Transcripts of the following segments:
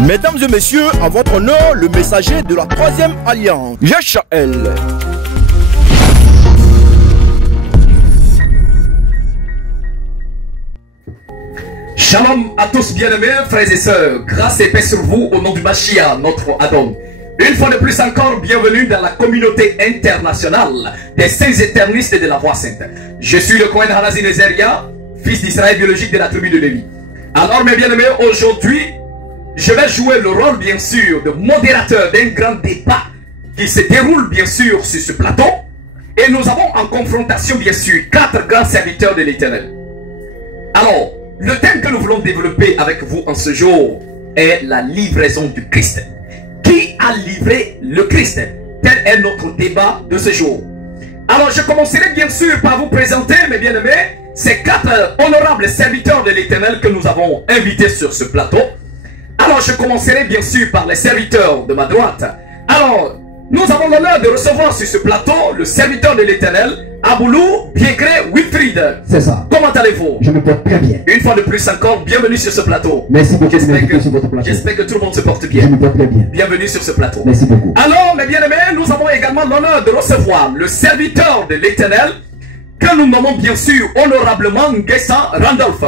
Mesdames et messieurs, à votre honneur, le messager de la troisième alliance, Yeshael. Shalom à tous bien-aimés, frères et sœurs. Grâce et paix sur vous au nom du Mashiach, notre Adon. Une fois de plus encore, bienvenue dans la communauté internationale des saints éternistes de la Voie Sainte. Je suis le Kohen Hanazi Nezeria, fils d'Israël biologique de la tribu de Lévi. Alors mes bien-aimés, aujourd'hui, je vais jouer le rôle bien sûr de modérateur d'un grand débat qui se déroule bien sûr sur ce plateau. Et nous avons en confrontation bien sûr 4 grands serviteurs de l'Éternel. Alors, le thème que nous voulons développer avec vous en ce jour est la livraison du Christ. Qui a livré le Christ? Tel est notre débat de ce jour. Alors je commencerai bien sûr par vous présenter, mes bien-aimés, ces 4 honorables serviteurs de l'Éternel que nous avons invités sur ce plateau. Alors je commencerai bien sûr par les serviteurs de ma droite. Alors, nous avons l'honneur de recevoir sur ce plateau le serviteur de l'Éternel, Aboulou Biegré Wilfried. C'est ça. Comment allez-vous? Je me porte très bien. Une fois de plus encore, bienvenue sur ce plateau. Merci beaucoup de m'inviter sur votre plateau. J'espère que tout le monde se porte Je bien. me porte très bien. Bienvenue sur ce plateau. Merci beaucoup. Alors, mes bien-aimés, nous avons également l'honneur de recevoir le serviteur de l'Éternel, que nous nommons bien sûr honorablement Nguessan Randolph.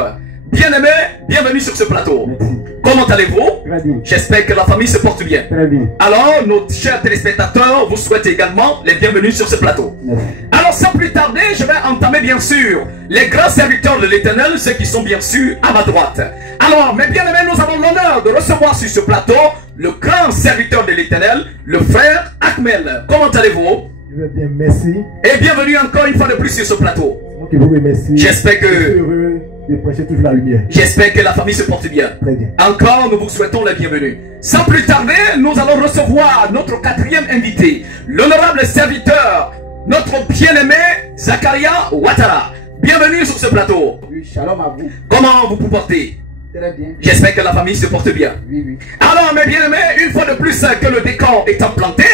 Bien-aimé, bienvenue sur ce plateau. Merci. Comment allez-vous? Très bien. J'espère que la famille se porte bien. Très bien. Alors, nos chers téléspectateurs vous souhaitent également les bienvenus sur ce plateau. Merci. Alors, sans plus tarder, je vais entamer bien sûr les grands serviteurs de l'Éternel, ceux qui sont bien sûr à ma droite. Alors, mes bien-aimés, nous avons l'honneur de recevoir sur ce plateau le grand serviteur de l'Éternel, le frère Akmel. Comment allez-vous? Je vais bien, merci. Et bienvenue encore une fois de plus sur ce plateau. C'est moi qui vous remercie. J'espère que- Je suis heureux de prêcher toujours la lumière. J'espère que la famille se porte bien. Très bien. Encore, nous vous souhaitons la bienvenue. Sans plus tarder, nous allons recevoir notre 4e invité, l'honorable serviteur, notre bien-aimé Zakaria Ouattara. Bienvenue sur ce plateau. Oui, shalom à vous. Comment vous vous portez? Très bien. J'espère que la famille se porte bien. Oui, oui. Alors, mes bien-aimés, une fois de plus que le décor est implanté,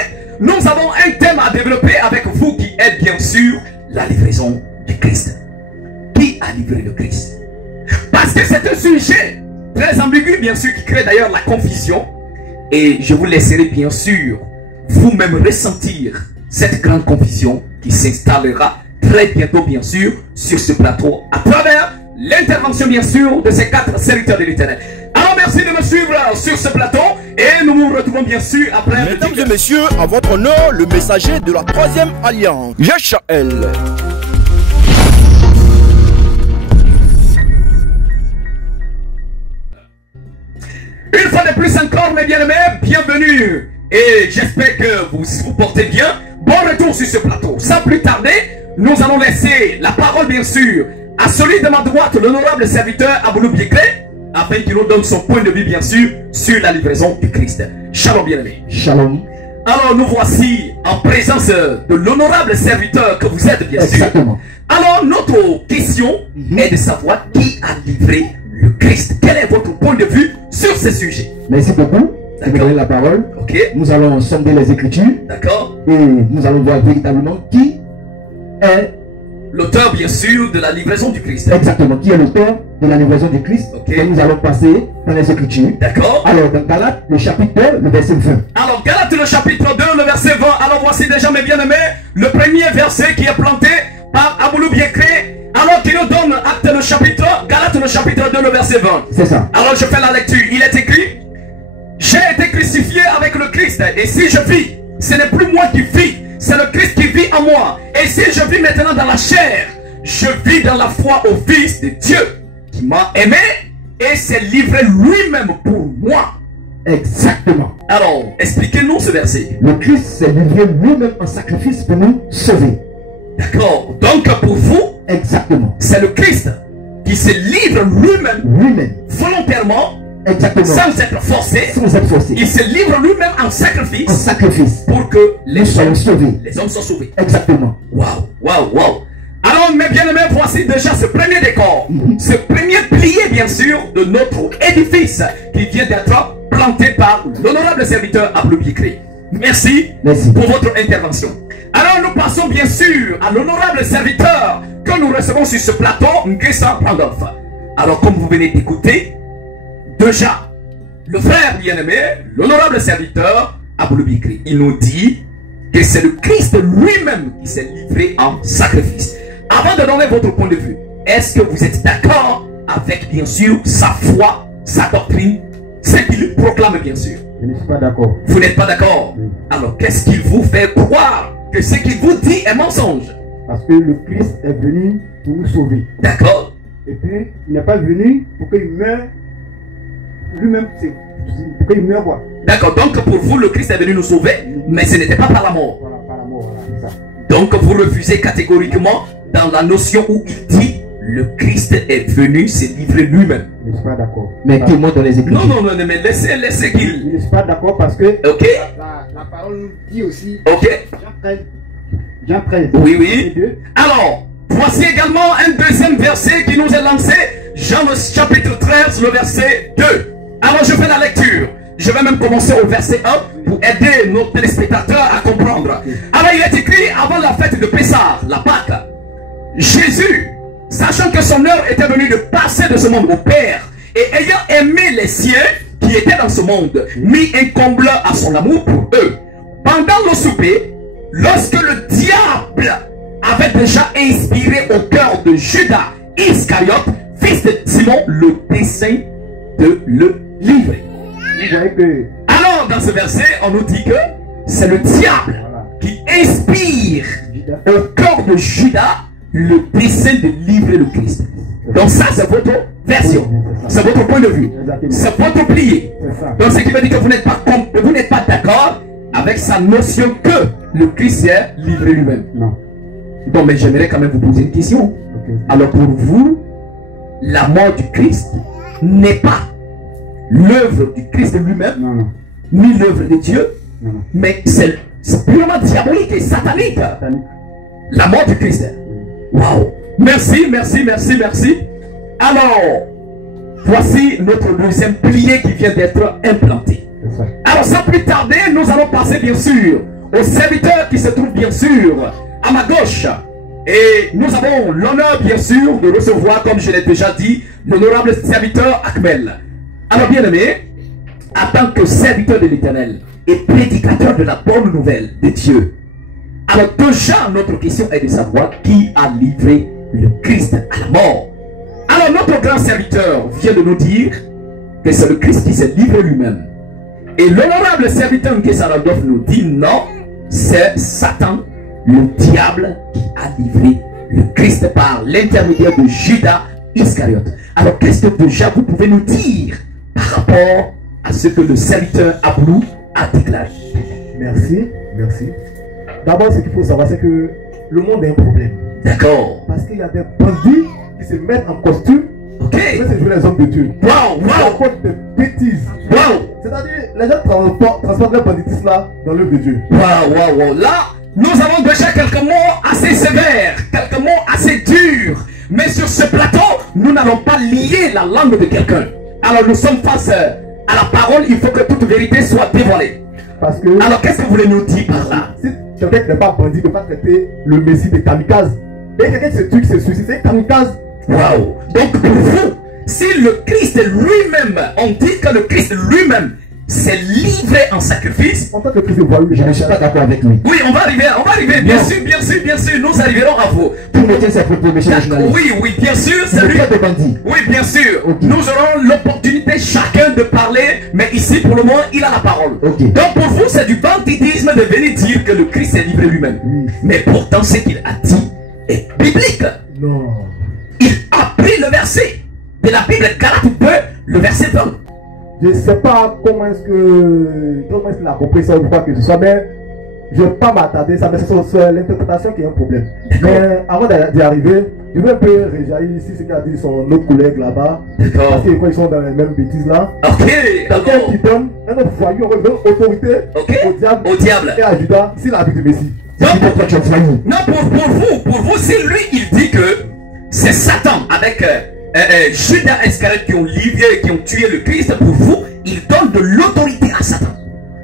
nous avons un thème à développer avec vous qui est bien sûr la livraison du Christ. Qui a livré le Christ? Parce que c'est un sujet très ambigu, bien sûr, qui crée d'ailleurs la confusion. Et je vous laisserai bien sûr vous-même ressentir cette grande confusion qui s'installera très bientôt, bien sûr, sur ce plateau à travers l'intervention, bien sûr, de ces 4 serviteurs de l'Éternel. Alors, merci de me suivre sur ce plateau et nous nous retrouvons bien sûr après. Mesdames et messieurs, à votre honneur, le messager de la troisième alliance, Yeshael. Une fois de plus encore, mes bien-aimés, bienvenue. Et j'espère que vous vous portez bien. Bon retour sur ce plateau. Sans plus tarder, nous allons laisser la parole, bien sûr, à celui de ma droite, l'honorable serviteur Aboulou Biegré, afin qu'il nous donne son point de vue, bien sûr, sur la livraison du Christ. Shalom, bien-aimés. Shalom. Alors, nous voici en présence de l'honorable serviteur que vous êtes, bien sûr. Exactement. Alors, notre question est de savoir qui a livré le Christ. Quel est votre point de vue sur ce sujet? Merci beaucoup. Je me D'accord. donne la parole. Ok, Nous allons sonder les Écritures d'accord. et nous allons voir véritablement qui est L'auteur, bien sûr, de la livraison du Christ. exactement, qui est l'auteur de la livraison du Christ. Ok. Et nous allons passer dans les Écritures. D'accord. Alors, dans Galates, le chapitre 2, le verset 20. Alors, Galates, le chapitre 2, le verset 20. Alors, voici déjà, mes bien-aimés, le premier verset qui est planté par Aboulou Biegré. Alors, qui nous donne acte le chapitre, Galates, le chapitre 2, le verset 20. C'est ça. Alors, je fais la lecture. Il est écrit: j'ai été crucifié avec le Christ. Et si je vis, ce n'est plus moi qui vis, c'est le Christ qui vit en moi. Et si je vis maintenant dans la chair, je vis dans la foi au Fils de Dieu qui m'a aimé et s'est livré lui-même pour moi. Exactement. Alors, expliquez-nous ce verset. Le Christ s'est livré lui-même en sacrifice pour nous sauver. D'accord. Donc, pour vous, Exactement. c'est le Christ qui se livre lui-même Lui-même. volontairement, Exactement. sans être forcé. Sans être forcé. Il se livre lui-même en En sacrifice sacrifice. pour que Nous les soyons hommes, sauvés. les hommes soient sauvés. Exactement. Waouh, waouh, waouh. Alors, mes bien-aimés, voici déjà ce premier décor, ce premier pilier, bien sûr, de notre édifice qui vient d'être planté par l'honorable serviteur Aboulou Biegré. Merci, Merci. pour votre intervention. Alors, nous passons bien sûr à l'honorable serviteur que nous recevons sur ce plateau, Nguessan Randolph. Alors, comme vous venez d'écouter, déjà, le frère bien-aimé, l'honorable serviteur Aboulou Bikri, il nous dit que c'est le Christ lui-même qui s'est livré en sacrifice. Avant de donner votre point de vue, est-ce que vous êtes d'accord avec, bien sûr, sa foi, sa doctrine, ce qu'il proclame, bien sûr? Je ne suis pas d'accord. Vous n'êtes pas d'accord? Oui. Alors, qu'est-ce qu'il vous fait croire que ce qu'il vous dit est mensonge? Parce que le Christ est venu pour nous sauver. D'accord? Et puis, il n'est pas venu pour qu'il meure. Lui-même, c'est pour qu'il meure quoi. D'accord, donc pour vous, le Christ est venu nous sauver, mais ce n'était pas par la mort. Voilà, par la mort, voilà, c'est ça. Donc vous refusez catégoriquement dans la notion où il dit le Christ est venu se livrer lui-même. Je ne suis pas d'accord. Mais tout le monde dans les Écritures. Non, mais laissez qu'il... Je ne suis pas d'accord parce que Ok, la parole nous dit aussi, ok, Jean 13, oui, oui. verset 2, Alors, voici également un deuxième verset qui nous est lancé, Jean le chapitre 13, le verset 2. Alors je fais la lecture. Je vais même commencer au verset 1 pour aider nos téléspectateurs à comprendre. Alors il est écrit avant la fête de Pessah, la Pâque, Jésus, sachant que son heure était venue de passer de ce monde au Père, et ayant aimé les siens qui étaient dans ce monde, mit un comble à son amour pour eux. Pendant le souper, lorsque le diable avait déjà inspiré au cœur de Judas Iscariote, fils de Simon, le dessein de le livrer. vous voyez que Alors dans ce verset, on nous dit que c'est le diable voilà, qui inspire Judas, au cœur de Judas le dessein de livrer le Christ. Donc ça, c'est votre version, c'est votre point de vue, c'est votre plié. c'est ça. Donc ce qui veut dire que vous n'êtes pas d'accord avec sa notion que le Christ est livré lui-même. Non. Donc mais j'aimerais quand même vous poser une question. Ok. Alors pour vous, la mort du Christ n'est pas l'œuvre du Christ lui-même, Non, non, ni l'œuvre de Dieu, non, non. mais c'est purement diabolique et satanique. Satanique. La mort du Christ. Waouh. Merci, merci, merci, merci. Alors, voici notre deuxième pilier qui vient d'être implanté. C'est ça. Alors, sans plus tarder, nous allons passer bien sûr au serviteur qui se trouve bien sûr à ma gauche. Et nous avons l'honneur bien sûr de recevoir, comme je l'ai déjà dit, l'honorable serviteur Akmel. Alors bien aimé, en tant que serviteur de l'Éternel et prédicateur de la bonne nouvelle de Dieu, alors déjà notre question est de savoir qui a livré le Christ à la mort. Alors notre grand serviteur vient de nous dire que c'est le Christ qui s'est livré lui-même. Et l'honorable serviteur Nkessa Randolph nous dit non, c'est Satan, le diable, qui a livré le Christ par l'intermédiaire de Judas Iscariote. Alors qu'est-ce que déjà vous pouvez nous dire par rapport à ce que le serviteur Aboulou a déclaré? Merci, merci. D'abord, ce qu'il faut savoir, c'est que le monde a un problème. D'accord. Parce qu'il y a des bandits qui se mettent en costume. Ok. Ça, c'est jouer les hommes de Dieu. Wow, Ils wow, racontent des bêtises. wow, C'est-à-dire, les gens transportent leur banditisme là dans l'œuvre de Dieu. wow, wow, wow. Là, nous avons déjà quelques mots assez sévères, quelques mots assez durs. Mais sur ce plateau, nous n'allons pas lier la langue de quelqu'un. Alors nous sommes face à la parole, il faut que toute vérité soit dévoilée. Parce que Alors qu'est-ce que vous voulez nous dire par là? si quelqu'un qui n'est pas bandit ne peut pas traiter le Messie de kamikaze. Et quelqu'un qui se tue, qui se suicide, c'est kamikaze. Waouh. Donc pour vous, si le Christ lui-même, on dit que le Christ lui-même s'est livré en sacrifice. En tant que Christ voyou, Je ne suis pas d'accord avec lui. Oui, on va arriver, bien sûr, bien sûr, bien sûr, nous arriverons à vous. Tout le ses propos, monsieur le journaliste. Oui, oui, bien sûr, c'est C'est lui. le de bandit. Oui, bien sûr. Ok. Nous aurons l'opportunité chacun de parler, mais ici, pour le moment, il a la parole. Ok. Donc, pour vous, c'est du banditisme de venir dire que le Christ est livré lui-même. Oui. Mais pourtant, ce qu'il a dit est biblique. Non. Il a pris le verset de la Bible, Galates 2, le verset 20. Je ne sais pas comment est-ce qu'il a compris ça ou quoi que ce soit, mais je ne vais pas m'attarder ça, mais c'est l'interprétation qui est un problème. Mais avant d'y arriver, je veux un peu réjaillir ici ce qu'a dit son autre collègue là-bas. D'accord. Parce que quoi, ils sont dans les mêmes bêtises là. Ok, Quelqu'un d'accord. qui donne un autre voyou, on donne autorité Ok. au diable, Au diable. et à Judas, c'est la vie du Messie. Donc, Pourquoi tu es voyou? non, pour vous, si lui, il dit que c'est Satan avec Judas Iscariote qui ont livré, qui ont tué le Christ, pour vous, il donne de l'autorité à Satan.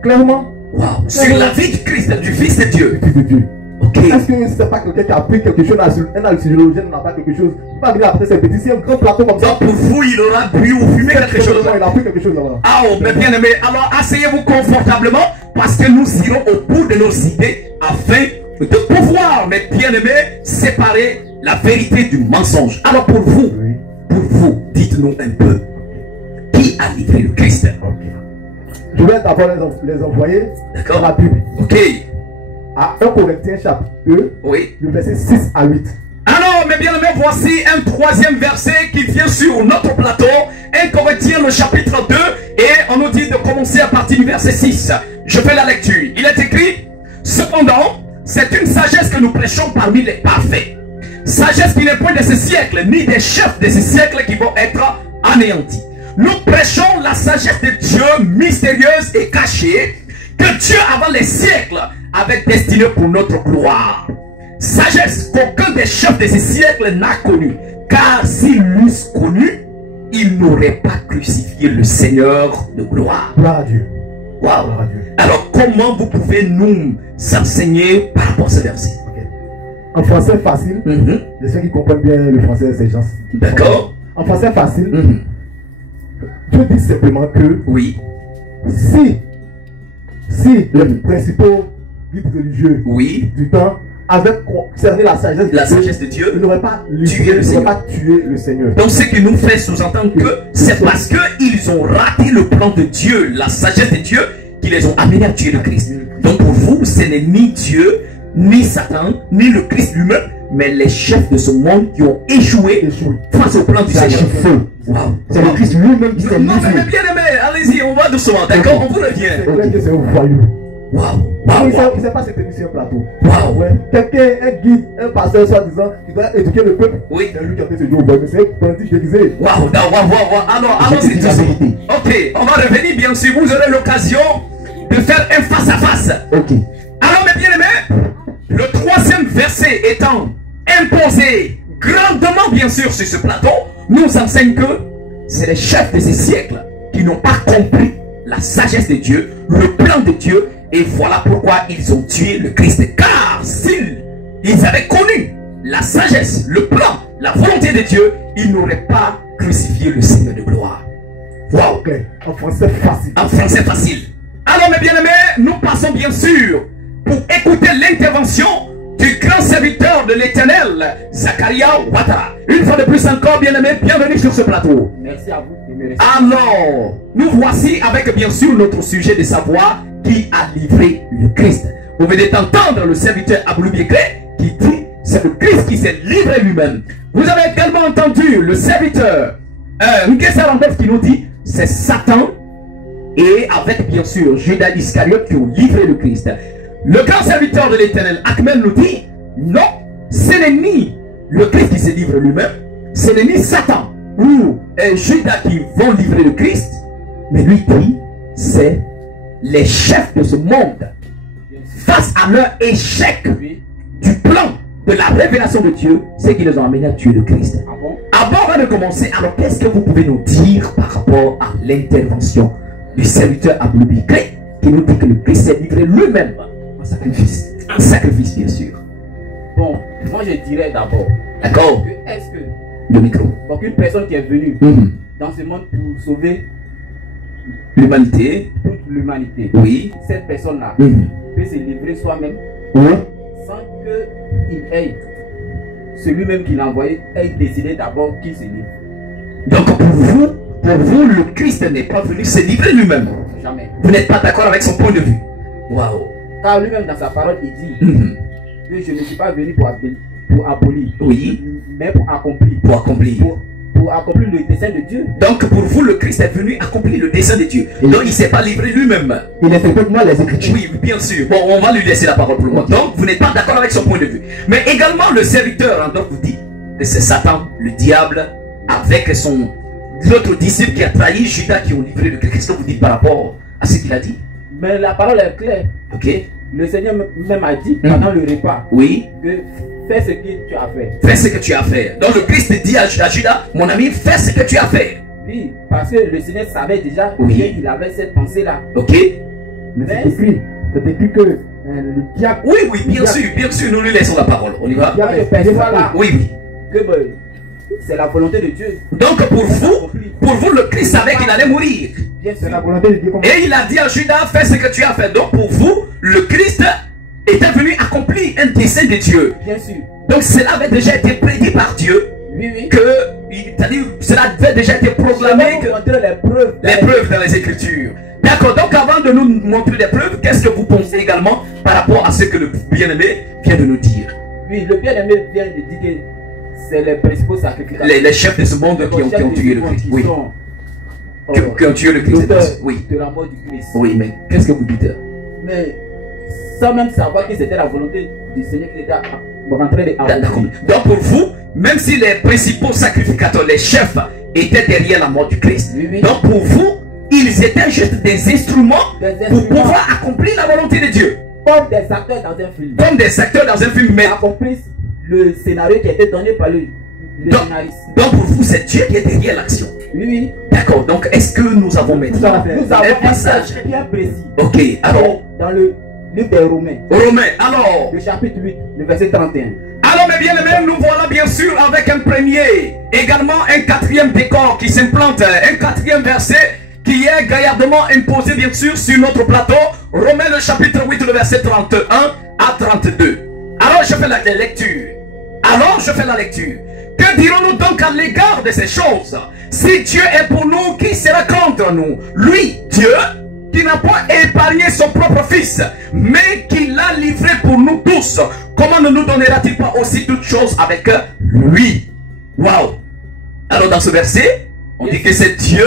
Clairement, Wow. Sur la vie du Christ, du Fils de Dieu. le Fils de Dieu. Ok. Est-ce que c'est pas quelqu'un qui a pris quelque chose, un hallucinogène n'a pas quelque chose Pas venir après ces petits, c'est un grand plateau comme ça. Donc pour vous, il aura bu ou fumé quelque chose. Il a pris quelque chose là-bas. Ah, oh, mais bien aimé, alors asseyez-vous confortablement parce que nous irons au bout de nos idées afin de pouvoir, mes bien-aimés, séparer la vérité du mensonge. Alors pour vous, dites-nous un peu, qui a livré le Christ? Je vais d'abord les envoyer dans la Bible. Ok. À 1 Corinthiens chapitre 2, oui. Le verset 6 à 8. Alors, mes bien-aimés, voici un troisième verset qui vient sur notre plateau. 1 Corinthiens, le chapitre 2, et on nous dit de commencer à partir du verset 6. Je fais la lecture. Il est écrit, cependant, c'est une sagesse que nous prêchons parmi les parfaits. Sagesse qui n'est point de ce siècle, ni des chefs de ce siècle qui vont être anéantis. Nous prêchons la sagesse de Dieu mystérieuse et cachée, que Dieu avant les siècles avait destinée pour notre gloire. Sagesse qu'aucun des chefs de ce siècle n'a connue, car s'ils l'eussent connue, ils n'auraient pas crucifié le Seigneur de gloire. Gloire à Dieu. Wow. Alors comment vous pouvez nous enseigner par rapport à ce verset? En français facile, ceux qui comprennent bien le français, c'est gens. D'accord. En français facile, Dieu dit simplement que si les principaux guides religieux du temps avaient concerné la sagesse de Dieu, ils n'auraient pas tué le Seigneur. Donc ce qui nous fait sous-entendre que c'est parce qu'ils ont raté le plan de Dieu, la sagesse de Dieu, qui les ont amenés à tuer le Christ. Donc pour vous, ce n'est ni Dieu, ni Satan, ni le Christ lui-même, mais les chefs de ce monde qui ont échoué face au plan du Seigneur. C'est le Christ lui-même qui s'est livré. Non, mais bien aimé, allez-y, on va doucement, d'accord? On vous revient. C'est clair que c'est un voyou. Il ne sait pas se tenir sur un plateau. Quelqu'un, un guide, un pasteur, soi-disant, qui doit éduquer le peuple. C'est lui qui a fait ce jour. Mais c'est un bandit déguisé. Alors, allons-y tout de suite. Ok, on va revenir, bien sûr. Vous aurez l'occasion de faire un face-à-face. Ok. Alors, mes bien-aimés, le troisième verset étant imposé grandement, bien sûr, sur ce plateau, nous enseigne que c'est les chefs de ces siècles qui n'ont pas compris la sagesse de Dieu, le plan de Dieu, et voilà pourquoi ils ont tué le Christ. Car s'ils avaient connu la sagesse, le plan, la volonté de Dieu, ils n'auraient pas crucifié le Seigneur de gloire. Wow. Okay. En français facile. En français facile. Alors, mes bien-aimés, nous passons bien sûr pour écouter l'intervention du grand serviteur de l'Éternel, Zakaria Ouattara. Une fois de plus encore, bien-aimés, bienvenue sur ce plateau. Merci à vous. Alors, nous voici avec bien sûr notre sujet de savoir qui a livré le Christ. Vous venez d'entendre le serviteur Aboulou Biégré qui dit c'est le Christ qui s'est livré lui-même. Vous avez également entendu le serviteur Nguessa qui nous dit c'est Satan et avec bien sûr Judas Iscariote qui ont livré le Christ. Le grand serviteur de l'Éternel Akmel nous dit non, ce n'est ni le Christ qui se livre lui-même, ce n'est ni Satan ou Judas qui vont livrer le Christ, mais lui dit c'est les chefs de ce monde face à leur échec du plan de la révélation de Dieu, c'est qui les ont amenés à tuer le Christ. Avant de commencer, alors qu'est-ce que vous pouvez nous dire par rapport à l'intervention du serviteur Aboulou Biégré qui nous dit que le Christ s'est livré lui-même en sacrifice? Un sacrifice, bien sûr. Bon, moi je dirais d'abord, d'accord, est-ce que le micro, donc une personne qui est venue dans ce monde pour sauver l'humanité, toute l'humanité, cette personne-là peut se livrer soi-même sans qu'il ait celui-même qui l'a envoyé ait décidé d'abord qu'il se livre. Donc pour vous, le Christ n'est pas venu se livrer lui-même. Jamais. Vous n'êtes pas d'accord avec son point de vue. Waouh. Car lui-même dans sa parole il dit que je ne suis pas venu pour abolir, mais pour accomplir. Pour accomplir le dessein de Dieu. Donc pour vous, le Christ est venu accomplir le dessein de Dieu. Donc il ne s'est pas livré lui-même. Il interprète mal les Écritures. Oui, bien sûr. Bon, on va lui laisser la parole pour le moment. Donc vous n'êtes pas d'accord avec son point de vue. Mais également le serviteur donc vous dit que c'est Satan, le diable, avec l'autre disciple qui a trahi Judas qui ont livré le Christ. Qu'est-ce que vous dites par rapport à ce qu'il a dit? Mais la parole est claire. Ok. Le Seigneur même a dit pendant le repas que fais ce que tu as fait. Fais ce que tu as fait. Donc le Christ dit à Judas, mon ami, fais ce que tu as fait. Oui, parce que le Seigneur savait déjà qu'il avait cette pensée-là. Ok. Mais c'est écrit que le diable... Oui, bien sûr, nous lui laissons la parole. On y va. Il y a une personne là que c'est la volonté de Dieu. Donc pour vous, le Christ savait qu'il allait mourir. C'est la volonté de Dieu. Et il a dit à Judas, fais ce que tu as fait. Donc pour vous, le Christ était venu accomplir un dessein de Dieu. Bien sûr. Donc cela avait déjà été prédit par Dieu. Oui, oui. C'est-à-dire, cela avait déjà été proclamé. Les preuves dans les Écritures. D'accord, donc avant de nous montrer des preuves, qu'est-ce que vous pensez également par rapport à ce que le bien-aimé vient de nous dire? Oui, le bien-aimé vient de dire que c'est les principaux sacrificateurs. Les chefs de ce monde qui ont tué le Christ. Oui. Qui ont tué le Christ. Oui. De la mort du Christ. Oui, mais qu'est-ce que vous dites? Mais sans même savoir que c'était la volonté du Seigneur qui était en train de accomplir. Donc pour vous, même si les principaux sacrificateurs, les chefs, étaient derrière la mort du Christ, oui. Donc pour vous, ils étaient juste des instruments pour pouvoir accomplir la volonté de Dieu. Comme des acteurs dans un film. Comme des acteurs dans un film, mais accomplissent le scénario qui a été donné par le scénariste. Donc pour vous, c'est Dieu qui est derrière l'action. Oui, oui. D'accord, donc est-ce que nous avons maintenant un passage bien précis. Ok, alors. Dans le livre des Romains. Romains, alors. Le chapitre 8, le verset 31. Alors mes bien-aimés, nous voilà bien sûr avec un premier, également un quatrième décor qui s'implante, un quatrième verset qui est gaillardement imposé bien sûr sur notre plateau. Romains le chapitre 8, le verset 31 à 32. Alors je fais la lecture. Que dirons-nous donc à l'égard de ces choses? Si Dieu est pour nous, qui sera contre nous? Lui, Dieu, qui n'a pas épargné son propre fils, mais qui l'a livré pour nous tous, comment ne nous donnera-t-il pas aussi toutes choses avec lui? Waouh! Alors dans ce verset, on dit que c'est Dieu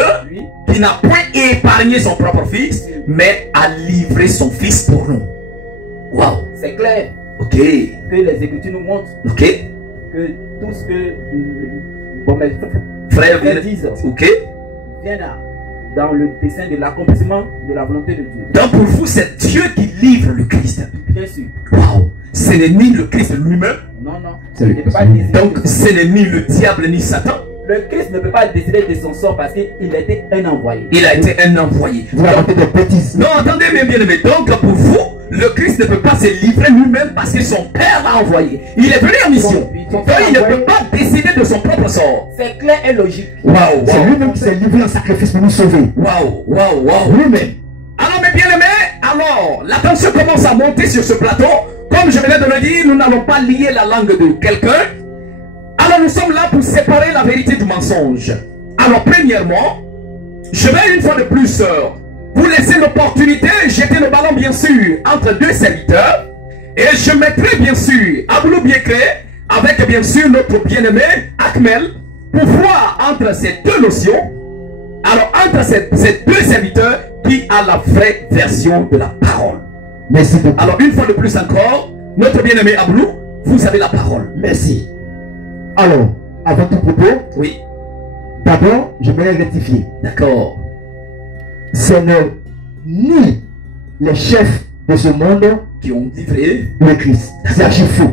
qui n'a point épargné son propre fils, mais a livré son fils pour nous. Waouh! C'est clair. Ok. Que les Écritures nous montrent. Ok. Que tout ce que mes frères disent, ok, vient dans le dessein de l'accomplissement de la volonté de Dieu. Donc pour vous, c'est Dieu qui livre le Christ. Bien sûr. Waouh! Ce n'est ni le Christ lui-même. Non, non. Donc ce n'est ni le diable ni Satan. Le Christ ne peut pas décider de son sort parce qu'il a été un envoyé. Il a été un envoyé. Vous racontez des bêtises. Non, attendez bien aimé. Donc pour vous, le Christ ne peut pas se livrer lui-même parce que son Père l'a envoyé. Il est venu en mission. Donc il ne peut pas décider de son propre sort. C'est clair et logique. Waouh! C'est lui-même qui s'est livré en sacrifice pour nous sauver. Waouh! Waouh! Waouh! Lui-même. Alors mes bien-aimés, alors la tension commence à monter sur ce plateau. Comme je venais de le dire, nous n'allons pas lier la langue de quelqu'un. Alors nous sommes là pour séparer la vérité du mensonge. Alors premièrement, je vais une fois de plus vous laisser l'opportunité, jeter le ballon bien sûr entre deux serviteurs. Et je mettrai bien sûr Aboulou Biékré avec bien sûr notre bien-aimé Akmel pour voir entre ces deux notions. Alors entre ces deux serviteurs qui a la vraie version de la parole. Merci beaucoup. Alors une fois de plus encore, notre bien-aimé Aboulou, vous avez la parole. Merci. Alors, avant tout propos, oui. D'abord, je vais rectifier. D'accord. Ce n'est ni les chefs de ce monde qui ont livré le Christ. C'est archi faux.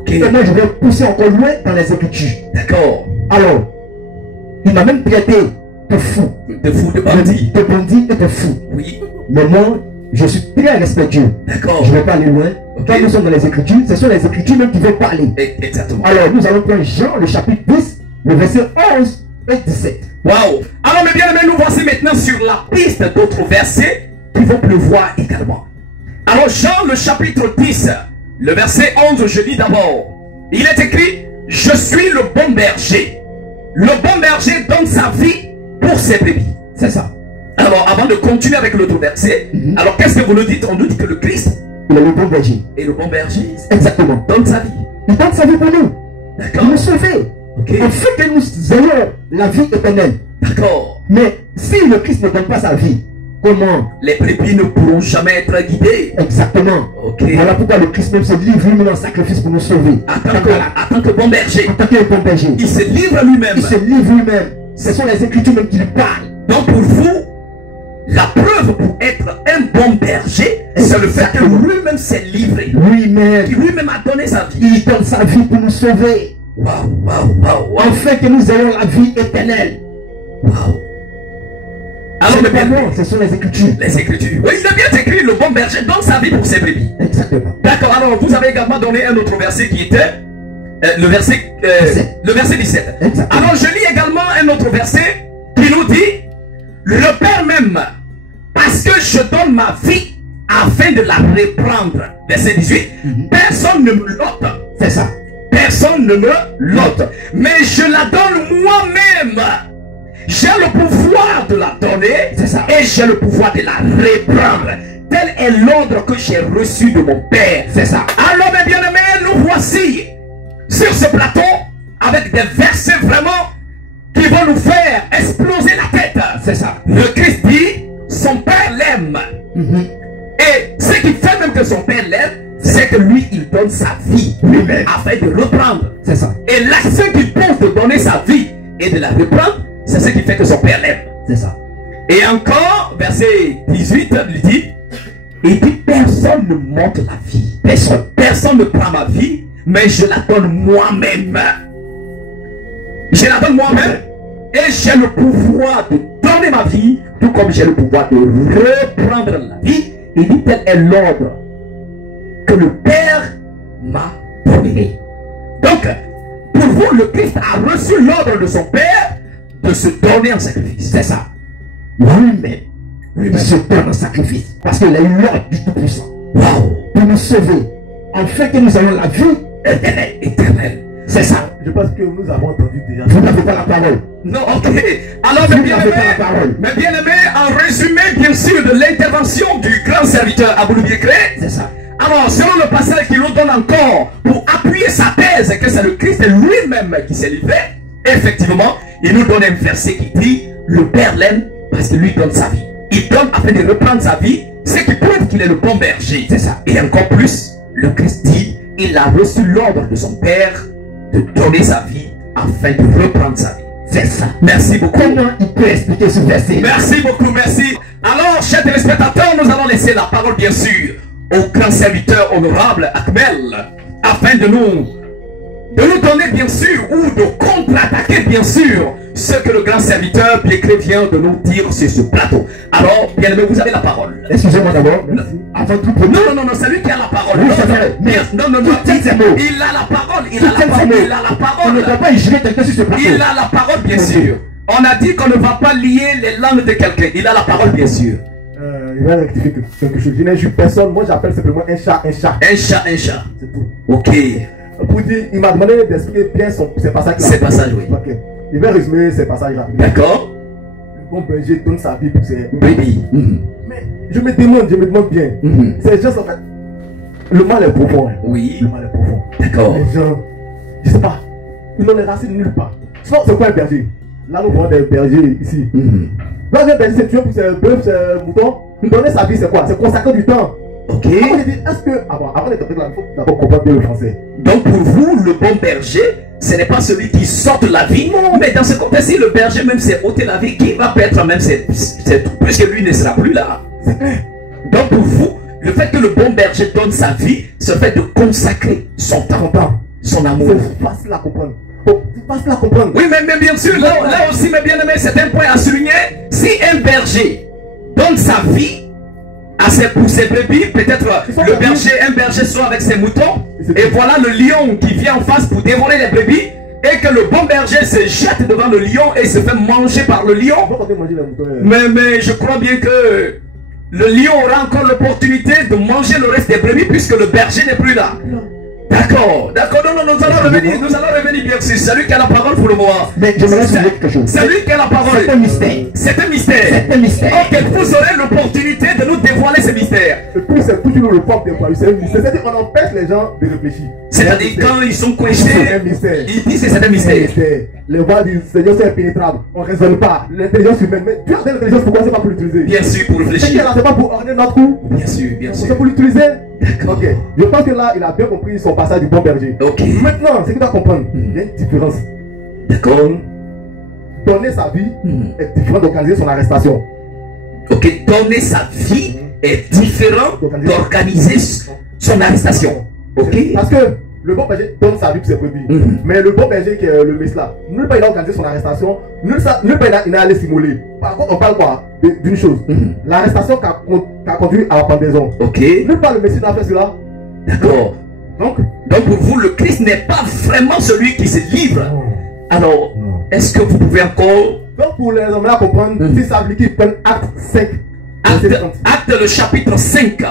Okay. Et moi, je vais pousser encore loin dans les Écritures. D'accord. Alors, il m'a même traité de fou. De fou, de bandit. De bandit et de fou. Oui. Mais moi, je suis très respectueux. D'accord. Je ne vais pas aller loin. Okay. Quand nous sommes dans les Écritures, ce sont les Écritures même qui vont parler. Exactement. Alors, nous allons prendre Jean, le chapitre 10, le verset 11 et 17. Waouh! Alors, mes bien-aimés, nous voici maintenant sur la piste d'autres versets qui vont pleuvoir également. Alors, Jean, le chapitre 10, le verset 11, je lis d'abord. Il est écrit: je suis le bon berger. Le bon berger donne sa vie pour ses brebis. C'est ça. Alors, avant de continuer avec l'autre verset, alors qu'est-ce que vous nous dites? On nous dit que le Christ, il est le bon berger. Et le bon berger, exactement, donne sa vie. Il donne sa vie pour nous. D'accord. Il nous sauve. Okay. Il fait que nous ayons la vie éternelle. D'accord. Mais si le Christ ne donne pas sa vie, comment? Les brebis ne pourront jamais être guidés. Exactement. Okay. Voilà pourquoi le Christ même se livre lui-même en sacrifice pour nous sauver. En tant que bon berger. En tant que bon berger. Il se livre lui-même. Il se livre lui-même. Ce sont les Écritures même qui lui parlent. Donc pour vous, la preuve pour être un bon berger, c'est le fait que lui-même s'est livré. Lui-même. Qui lui-même a donné sa vie. Il donne sa vie pour nous sauver. Waouh, waouh, waouh, waouh. Afin que nous ayons la vie éternelle. Waouh. Alors, mais bien, ce sont les Écritures. Les Écritures. Oui, il a bien écrit: le bon berger donne sa vie pour ses brebis. Exactement. D'accord, alors vous avez également donné un autre verset qui était: le verset 17. Exactement. Alors je lis également un autre verset qui nous dit, le Père m'aime parce que je donne ma vie afin de la reprendre. Verset 18. Personne ne me l'ôte. C'est ça. Personne ne me l'ôte. Mais je la donne moi-même. J'ai le pouvoir de la donner. C'est ça. Et j'ai le pouvoir de la reprendre. Tel est l'ordre que j'ai reçu de mon Père. C'est ça. Alors mes bien-aimés, nous voici sur ce plateau avec des versets vraiment qui vont nous faire exploser la tête. C'est ça. Le Christ dit, son Père l'aime. Et ce qui fait même que son Père l'aime, c'est que lui, il donne sa vie lui-même afin de reprendre. C'est ça. Et l'action qu'il pose de donner sa vie et de la reprendre, c'est ce qui fait que son Père l'aime. C'est ça. Et encore, verset 18, il dit, personne ne monte la vie. Personne ne prend ma vie, mais je la donne moi-même. Je la donne moi-même. Et j'ai le pouvoir de donner ma vie, tout comme j'ai le pouvoir de reprendre la vie. Il dit, tel est l'ordre que le Père m'a donné. Donc, pour vous, le Christ a reçu l'ordre de son Père de se donner en sacrifice. C'est ça. Lui-même. Lui-même se donne en sacrifice. Parce qu'il a eu l'ordre du Tout-Puissant. Wow. Pour nous sauver. Afin que nous ayons la vie éternelle. C'est ça. Je pense que nous avons entendu déjà. Vous n'avez pas la parole. Non, ok. Alors, mes bien-aimés, en résumé, bien sûr, de l'intervention du grand serviteur Aboulou Biékré. C'est ça. Alors, selon le passage qu'il nous donne encore, pour appuyer sa thèse que c'est le Christ lui-même qui s'est livré, effectivement, il nous donne un verset qui dit, le Père l'aime parce qu'il lui donne sa vie. Il donne afin de reprendre sa vie, ce qui prouve qu'il est le bon berger. C'est ça. Et encore plus, le Christ dit, il a reçu l'ordre de son Père de donner sa vie afin de reprendre sa vie. C'est ça. Merci beaucoup. Comment il peut expliquer ce verset? Merci beaucoup, merci. Alors, chers téléspectateurs, nous allons laisser la parole, bien sûr, au grand serviteur honorable Akmel, afin de nous donner, bien sûr, ou de contre-attaquer, bien sûr, ce que le grand serviteur Biékré vient de nous dire sur ce plateau. Alors, bien aimé, vous avez la parole. Excusez-moi d'abord. Avant tout, non, c'est lui qui a la parole. Oui, c'est vrai. Mais non, il a la parole. Il a la parole. On ne doit pas y jouer quelqu'un sur ce plateau. Il a la parole, bien sûr. On a dit qu'on ne va pas lier les langues de quelqu'un. Il a la parole, bien sûr. Il va rectifier quelque chose. Je n'ai juste personne. Moi, j'appelle simplement un chat, un chat. Un chat, un chat. C'est tout. Ok. Pour dire, il m'a demandé d'expliquer bien ces passages-là. Ces passages, oui. Ok. Il va résumer ces passages-là. D'accord. Le bon berger donne sa vie pour ses brebis. Mais je me demande bien. Ces gens, en fait, le mal est profond. Oui. Le mal est profond. D'accord. Les gens, je sais pas, ils n'ont les racines nulle part. Sinon, c'est quoi un berger? Là, nous voyons des bergers ici. Là, un berger, c'est tuer pour ses bœufs, ses moutons. Donner sa vie, c'est quoi? C'est consacrer du temps. Ok. Avant de dire, est-ce que, avant d'être là, il faut d'abord comprendre bien le français. Donc pour vous, le bon berger, ce n'est pas celui qui sort la vie. Non. Mais dans ce contexte-ci, le berger même s'est ôté la vie, qui va perdre même puisque lui ne sera plus là. Donc pour vous, le fait que le bon berger donne sa vie, c'est fait de consacrer son temps, son amour. C'est facile à comprendre. C'est facile à comprendre. Oui, mais bien sûr, là aussi, mes bien-aimés, c'est un point à souligner. Si un berger donne sa vie pour ses brebis, peut-être un berger soit avec ses moutons, et voilà le lion qui vient en face pour dévorer les brebis, et que le bon berger se jette devant le lion et se fait manger par le lion. Mais je crois bien que le lion aura encore l'opportunité de manger le reste des brebis puisque le berger n'est plus là. D'accord, non, nous allons revenir bien sûr. C'est lui qui a la parole pour le moment. Mais je me laisse dire quelque chose. C'est lui qui a la parole. C'est un mystère. C'est un mystère. C'est un mystère. Ok, vous aurez l'opportunité de nous dévoiler ce mystère. Et puis c'est toujours le propre des c'est un mystère. C'est-à-dire qu'on empêche les gens de réfléchir. C'est-à-dire quand ils sont coincés, c'est un mystère. Ils disent que c'est un mystère. Les voix du Seigneur sont impénétrables. On ne raisonne pas. L'intelligence humaine. Mais tu as de l'intelligence, pourquoi c'est pas pour l'utiliser? Bien sûr, pour réfléchir. C'est pas pour orner notre coup. Bien sûr. C'est pour l'utiliser. Ok. Je pense que là, il a bien compris son passage du bon berger. Ok. Maintenant, c'est qu'il doit comprendre. Il y a une différence. D'accord. Donner sa vie est différent d'organiser son arrestation. Ok. Donner sa vie est différent d'organiser son arrestation. Ok. Parce que le bon berger donne sa vie pour ses brebis. Mais le bon berger qui est le Mesla, nulle part il a organisé son arrestation, nulle part il a allé simuler. Par contre, on parle quoi? D'une chose. L'arrestation qui a conduit à la pendaison. Ok. Nulle part le Messie n'a fait cela. D'accord. Donc pour vous, le Christ n'est pas vraiment celui qui se livre. Alors, est-ce que vous pouvez encore... Donc pour les hommes là comprendre, si ça veut dire qu'ils prennent acte 5. Acte le chapitre 5.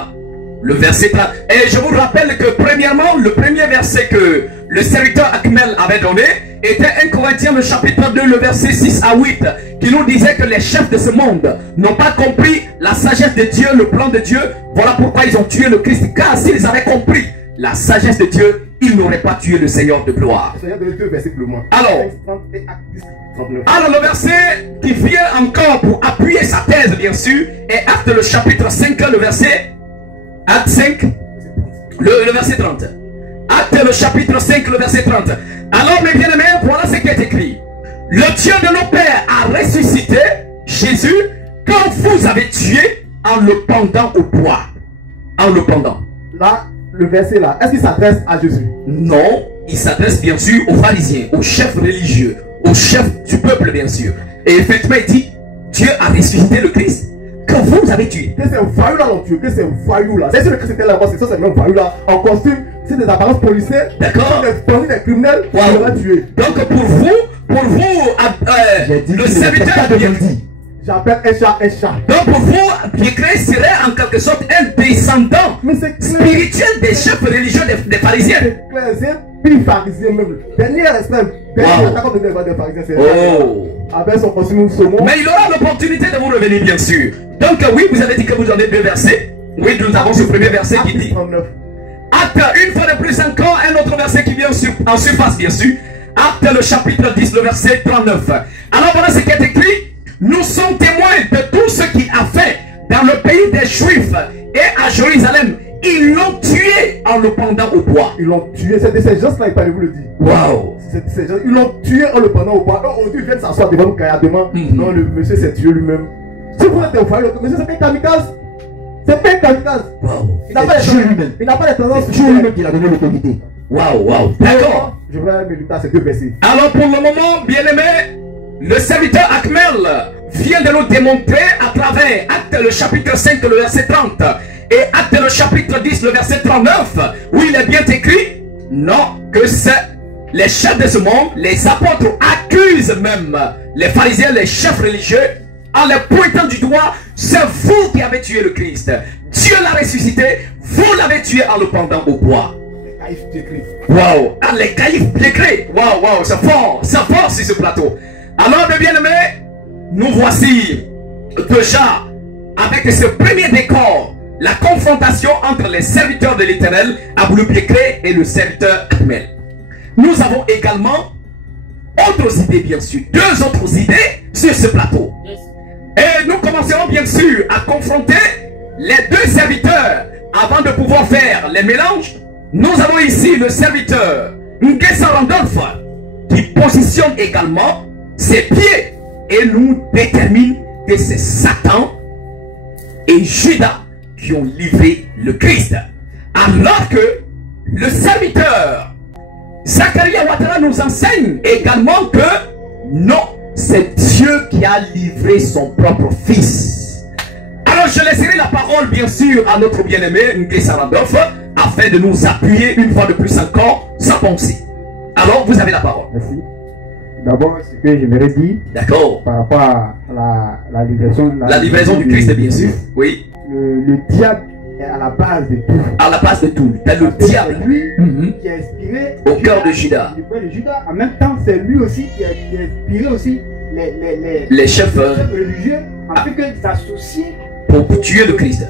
Le verset 30. Et je vous rappelle que premièrement, le premier verset que le serviteur Akmel avait donné était 1 Corinthiens le chapitre 2, le verset 6 à 8, qui nous disait que les chefs de ce monde n'ont pas compris la sagesse de Dieu, le plan de Dieu. Voilà pourquoi ils ont tué le Christ. Car s'ils avaient compris la sagesse de Dieu, ils n'auraient pas tué le Seigneur de gloire. Alors le verset qui vient encore pour appuyer sa thèse, bien sûr, est Acte le chapitre 5, le verset... Acte 5, le verset 30. Acte le chapitre 5, le verset 30. Alors mes bien-aimés, voilà ce qui est écrit. Le Dieu de nos pères a ressuscité Jésus quand vous avez tué en le pendant au bois. En le pendant. Là, le verset là, est-ce qu'il s'adresse à Jésus? Non, il s'adresse bien sûr aux pharisiens, aux chefs religieux, aux chefs du peuple bien sûr. Et effectivement il dit, Dieu a ressuscité le Christ que vous avez tué. Que c'est un voyou là, Dieu, que c'est un voyou là. C'est sûr que c'était là-bas, c'est ça, c'est même voyou là, en costume, c'est des apparences policières. D'accord. Des criminels, wow. On va tuer. Donc pour vous, le serviteur de Dieu. J'appelle un chat un chat. Donc pour vous, Pierre serait en quelque sorte un descendant spirituel des chefs religieux des pharisiens. C'est un pire pharisien même. Dernier respect, dernier attaquant de des pharisiens, c'est avec son costume saumon. Mais il aura l'opportunité de vous revenir bien sûr. Donc oui, vous avez dit que vous donnez deux versets. Oui, nous avons ce premier verset qui dit Acte, une fois de plus encore, un autre verset qui vient en surface bien sûr. Acte le chapitre 10, le verset 39. Alors voilà ce qui est écrit. Nous sommes témoins de tout ce qu'il a fait dans le pays des Juifs et à Jérusalem. Ils l'ont tué en le pendant au bois. Ils l'ont tué, c'est de ces gens-là, il fallait vous le dire. Waouh! Ils l'ont tué en le pendant au bois. Aujourd'hui, ils viennent s'asseoir devant nous caillardement. Non, le monsieur s'est tué lui-même. Si vous êtes au foyer, le monsieur, c'est pas un kamikaze. C'est pas un kamikaze. Wow. Il n'a pas les tendances. C'est Dieu lui-même qui a donné l'autorité. Waouh. D'accord. Je vais méditer à ces deux versets. Alors pour le moment, bien aimé, le serviteur Akmel vient de nous démontrer à travers Acte le chapitre 5, le verset 30 et Acte le chapitre 10, le verset 39, où il est bien écrit, non, que c'est les chefs de ce monde, les apôtres accusent même les pharisiens, les chefs religieux, en les pointant du doigt, c'est vous qui avez tué le Christ. Dieu l'a ressuscité, vous l'avez tué en le pendant au bois. Waouh, les caïfs piécrés. Waouh, c'est fort sur ce plateau. Alors, mes bien-aimés, nous voici déjà avec ce premier décor, la confrontation entre les serviteurs de l'Éternel, Aboulou Piécré, et le serviteur Akmel. Nous avons également autres idées, bien sûr, deux autres idées sur ce plateau. Et nous commencerons bien sûr à confronter les deux serviteurs avant de pouvoir faire les mélanges. Nous avons ici le serviteur Nguessa Randolph qui positionne également ses pieds et nous détermine que c'est Satan et Judas qui ont livré le Christ. Alors que le serviteur Zachariah Ouattara nous enseigne également que non, c'est Dieu qui a livré son propre fils. Alors je laisserai la parole bien sûr à notre bien-aimé Nguessa Randolph afin de nous appuyer une fois de plus encore sa pensée. Alors vous avez la parole. Merci. D'abord, ce que j'aimerais dire par rapport à la livraison, la livraison du Christ, bien sûr. Oui. Le diable est à la base de tout. À la base de tout. C'est le diable. C'est lui qui a inspiré au cœur de Judas. En même temps, c'est lui aussi qui a inspiré aussi les chefs religieux afin qu'ils s'associent pour tuer le Christ.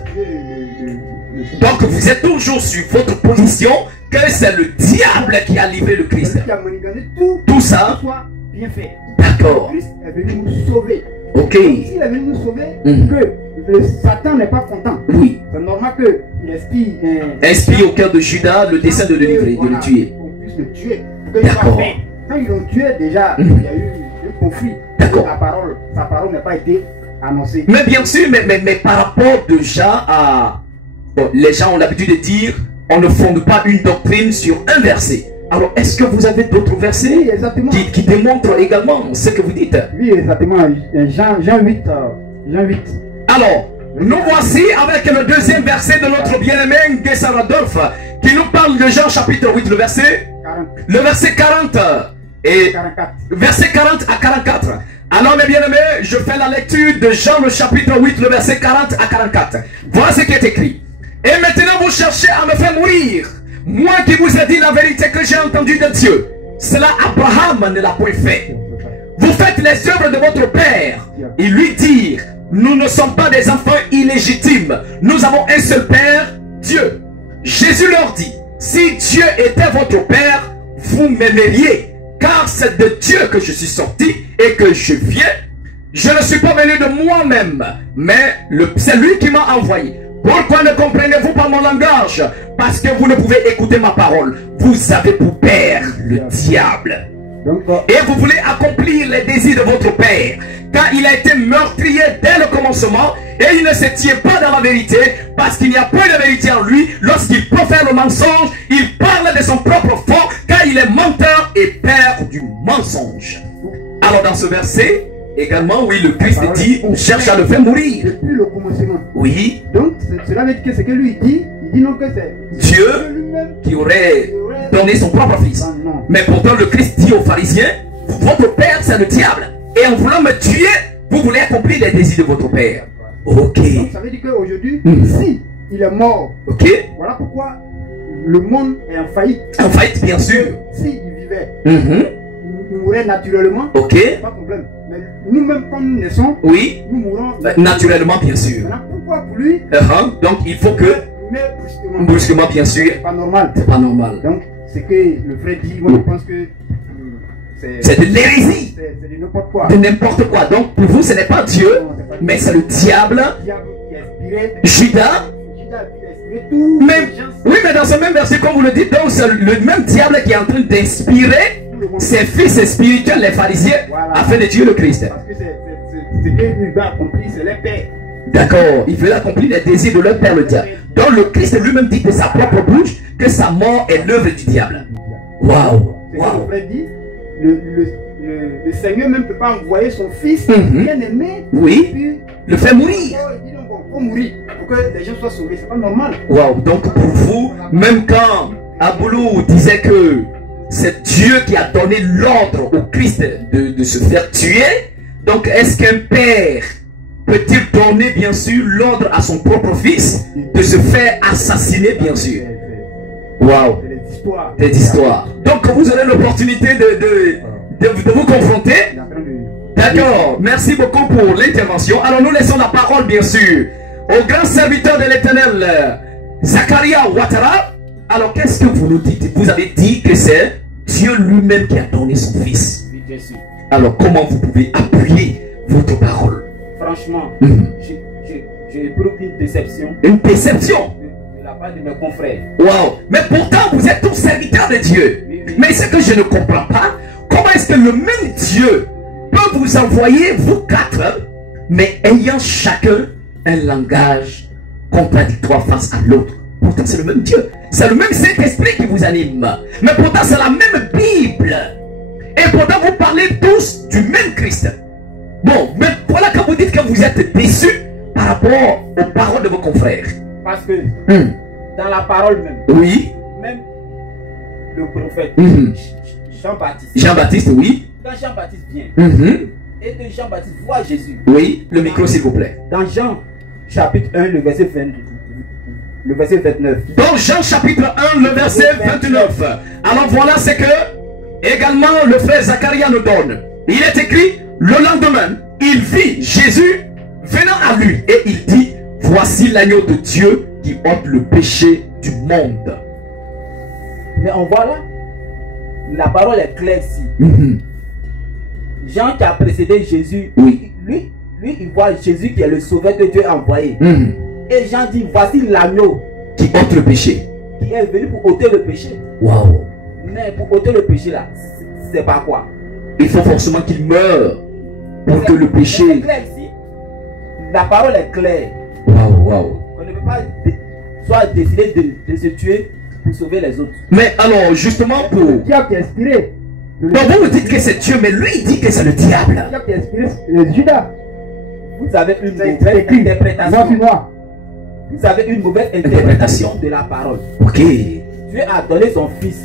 Donc vous êtes toujours sur votre position que c'est le diable qui a livré le Christ. Qui a manipulé tout ça soit bien fait. D'accord. Le Christ est venu nous sauver. Ok. S'il est venu nous sauver, que le Satan n'est pas content. Oui. C'est normal qu'il inspire au cœur de Judas le dessein de le livrer, de le tuer. On puisse le tuer. D'accord. Quand ils l'ont tué, déjà, il y a eu un conflit. D'accord. Sa parole n'a pas été annoncée. Mais bien sûr, mais par rapport déjà à... Bon, les gens ont l'habitude de dire on ne fonde pas une doctrine sur un verset. Alors, est-ce que vous avez d'autres versets qui démontrent également ce que vous dites? Oui, exactement. Jean 8. Alors, nous voici avec le deuxième verset de notre bien-aimé Nguessa Randolph qui nous parle de Jean chapitre 8, le verset 40 et 44. verset 40 à 44. Alors mes bien-aimés, je fais la lecture de Jean le chapitre 8, le verset 40 à 44. Voilà ce qui est écrit. Et maintenant vous cherchez à me faire mourir, moi qui vous ai dit la vérité que j'ai entendue de Dieu. Cela Abraham ne l'a point fait. Vous faites les œuvres de votre père et lui dire, nous ne sommes pas des enfants illégitimes, nous avons un seul père, Dieu. Jésus leur dit, si Dieu était votre père, vous m'aimeriez, car c'est de Dieu que je suis sorti et que je viens. Je ne suis pas venu de moi-même, mais c'est lui qui m'a envoyé. Pourquoi ne comprenez-vous pas mon langage? Parce que vous ne pouvez écouter ma parole. Vous avez pour père le diable. Et vous voulez accomplir les désirs de votre père, car il a été meurtrier dès le commencement et il ne se tient pas dans la vérité, parce qu'il n'y a point de vérité en lui. Lorsqu'il profère le mensonge, il parle de son propre fond, car il est menteur et père du mensonge. Alors dans ce verset également, oui, le Christ dit, on cherche à le faire mourir. Depuis le commencement. Oui. Donc cela veut dire que ce que lui dit, il dit non que c'est Dieu qui aurait donné son propre fils. Mais pourtant le Christ dit aux pharisiens, votre père c'est le diable. Et en voulant me tuer, vous voulez accomplir les désirs de votre père. Ok. Donc ça veut dire qu'aujourd'hui, si il est mort, ok. Voilà pourquoi le monde est en faillite. En faillite, bien sûr. S'il vivait, il mourrait naturellement. Ok. Pas de problème. Mais nous-mêmes, quand nous naissons, oui, nous mourrons naturellement, bien sûr. Maintenant, pourquoi pour lui donc il faut que mais brusquement, bien sûr. C'est pas normal. C'est pas normal. Donc ce que le frère dit, moi je pense que c'est de l'hérésie. C'est de n'importe quoi. De n'importe quoi. Donc pour vous, ce n'est pas Dieu, mais c'est le diable. Le diable qui a inspiré Judas. Mais, oui, mais dans ce même verset, comme vous le dites, donc c'est le même diable qui est en train d'inspirer ses fils spirituels, les pharisiens, afin de tuer le Christ. Parce que c'est ce qu'il va accomplir, c'est les pères. D'accord, il veut accomplir les désirs de leur père, le diable. Donc le Christ lui-même dit de sa propre bouche que sa mort est l'œuvre du diable. Waouh! Wow. Le Seigneur même ne peut pas envoyer son fils bien-aimé. Oui, le faire mourir. Il dit donc il faut mourir pour que les gens soient sauvés. C'est pas normal. Waouh, donc pour vous, même quand Aboulou disait que c'est Dieu qui a donné l'ordre au Christ de se faire tuer, donc est-ce qu'un père peut-il donner bien sûr l'ordre à son propre fils de se faire assassiner, bien sûr? Waouh, des histoires. Donc vous aurez l'opportunité de vous confronter. D'accord, merci beaucoup pour l'intervention. Alors nous laissons la parole bien sûr au grand serviteur de l'Éternel, Zakaria Ouattara. Alors qu'est-ce que vous nous dites? Vous avez dit que c'est Dieu lui-même qui a donné son fils. Oui, bien sûr. Alors comment vous pouvez appuyer votre parole? Franchement, j'ai éprouvé une déception. Une déception? De la part de mes confrères. Wow. Mais pourtant vous êtes tous serviteurs de Dieu. Oui, oui. Mais ce que je ne comprends pas, comment est-ce que le même Dieu peut vous envoyer, vous quatre, mais ayant chacun un langage contradictoire face à l'autre? Pourtant c'est le même Dieu. C'est le même Saint-Esprit qui vous anime. Mais pourtant c'est la même Bible. Et pourtant vous parlez tous du même Christ. Bon, mais voilà que vous dites que vous êtes déçus par rapport aux paroles de vos confrères. Parce que dans la parole même, oui, même le prophète Jean-Baptiste. Jean-Baptiste, oui. Quand Jean-Baptiste vient et que Jean-Baptiste voit Jésus. Oui, le micro s'il vous plaît. Dans Jean chapitre 1, le verset 29. Dans Jean chapitre 1, le verset 29. Alors voilà ce que également le frère Zacharia nous donne. Il est écrit, le lendemain, il vit Jésus venant à lui et il dit, voici l'agneau de Dieu qui ôte le péché du monde. Mais on voit là, la parole est claire ici. Jean qui a précédé Jésus, oui. lui il voit Jésus qui est le sauveur que Dieu a envoyé. Et Jean dit, voici l'agneau qui ôte le péché. Qui est venu pour ôter le péché. Waouh. Mais pour ôter le péché là, c'est pas quoi? Il faut forcément qu'il meure pour que le péché... C'est clair ici. La parole est claire. Waouh, waouh. On ne peut pas soit décider de se tuer pour sauver les autres. Mais alors, justement pour... Le diable qui a inspiré. Donc vous me dites que c'est Dieu, mais lui il dit que c'est le diable. Le diable qui a inspiré Judas. Vous avez une mauvaise interprétation. Vous avez une mauvaise interprétation de la parole. Ok. Dieu a donné son fils.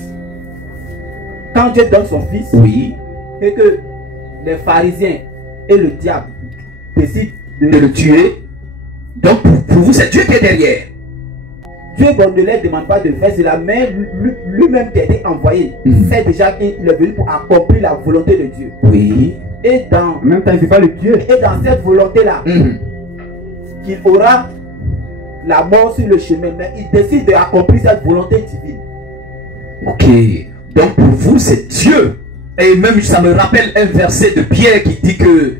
Quand Dieu donne son fils, Oui. et que les pharisiens et le diable décident De le tuer. Donc pour vous, c'est Dieu qui est derrière. Dieu ne leur demande pas de faire cela, mais lui-même qui a été envoyé, sait déjà qu'il est venu pour accomplir la volonté de Dieu. Oui. Et dans, En même temps, il ne peut pas le tuer. et dans cette volonté-là, qu'il aura la mort sur le chemin, mais il décide d'accomplir cette volonté divine. Ok. Donc pour vous, c'est Dieu. Et même ça me rappelle un verset de Pierre qui dit que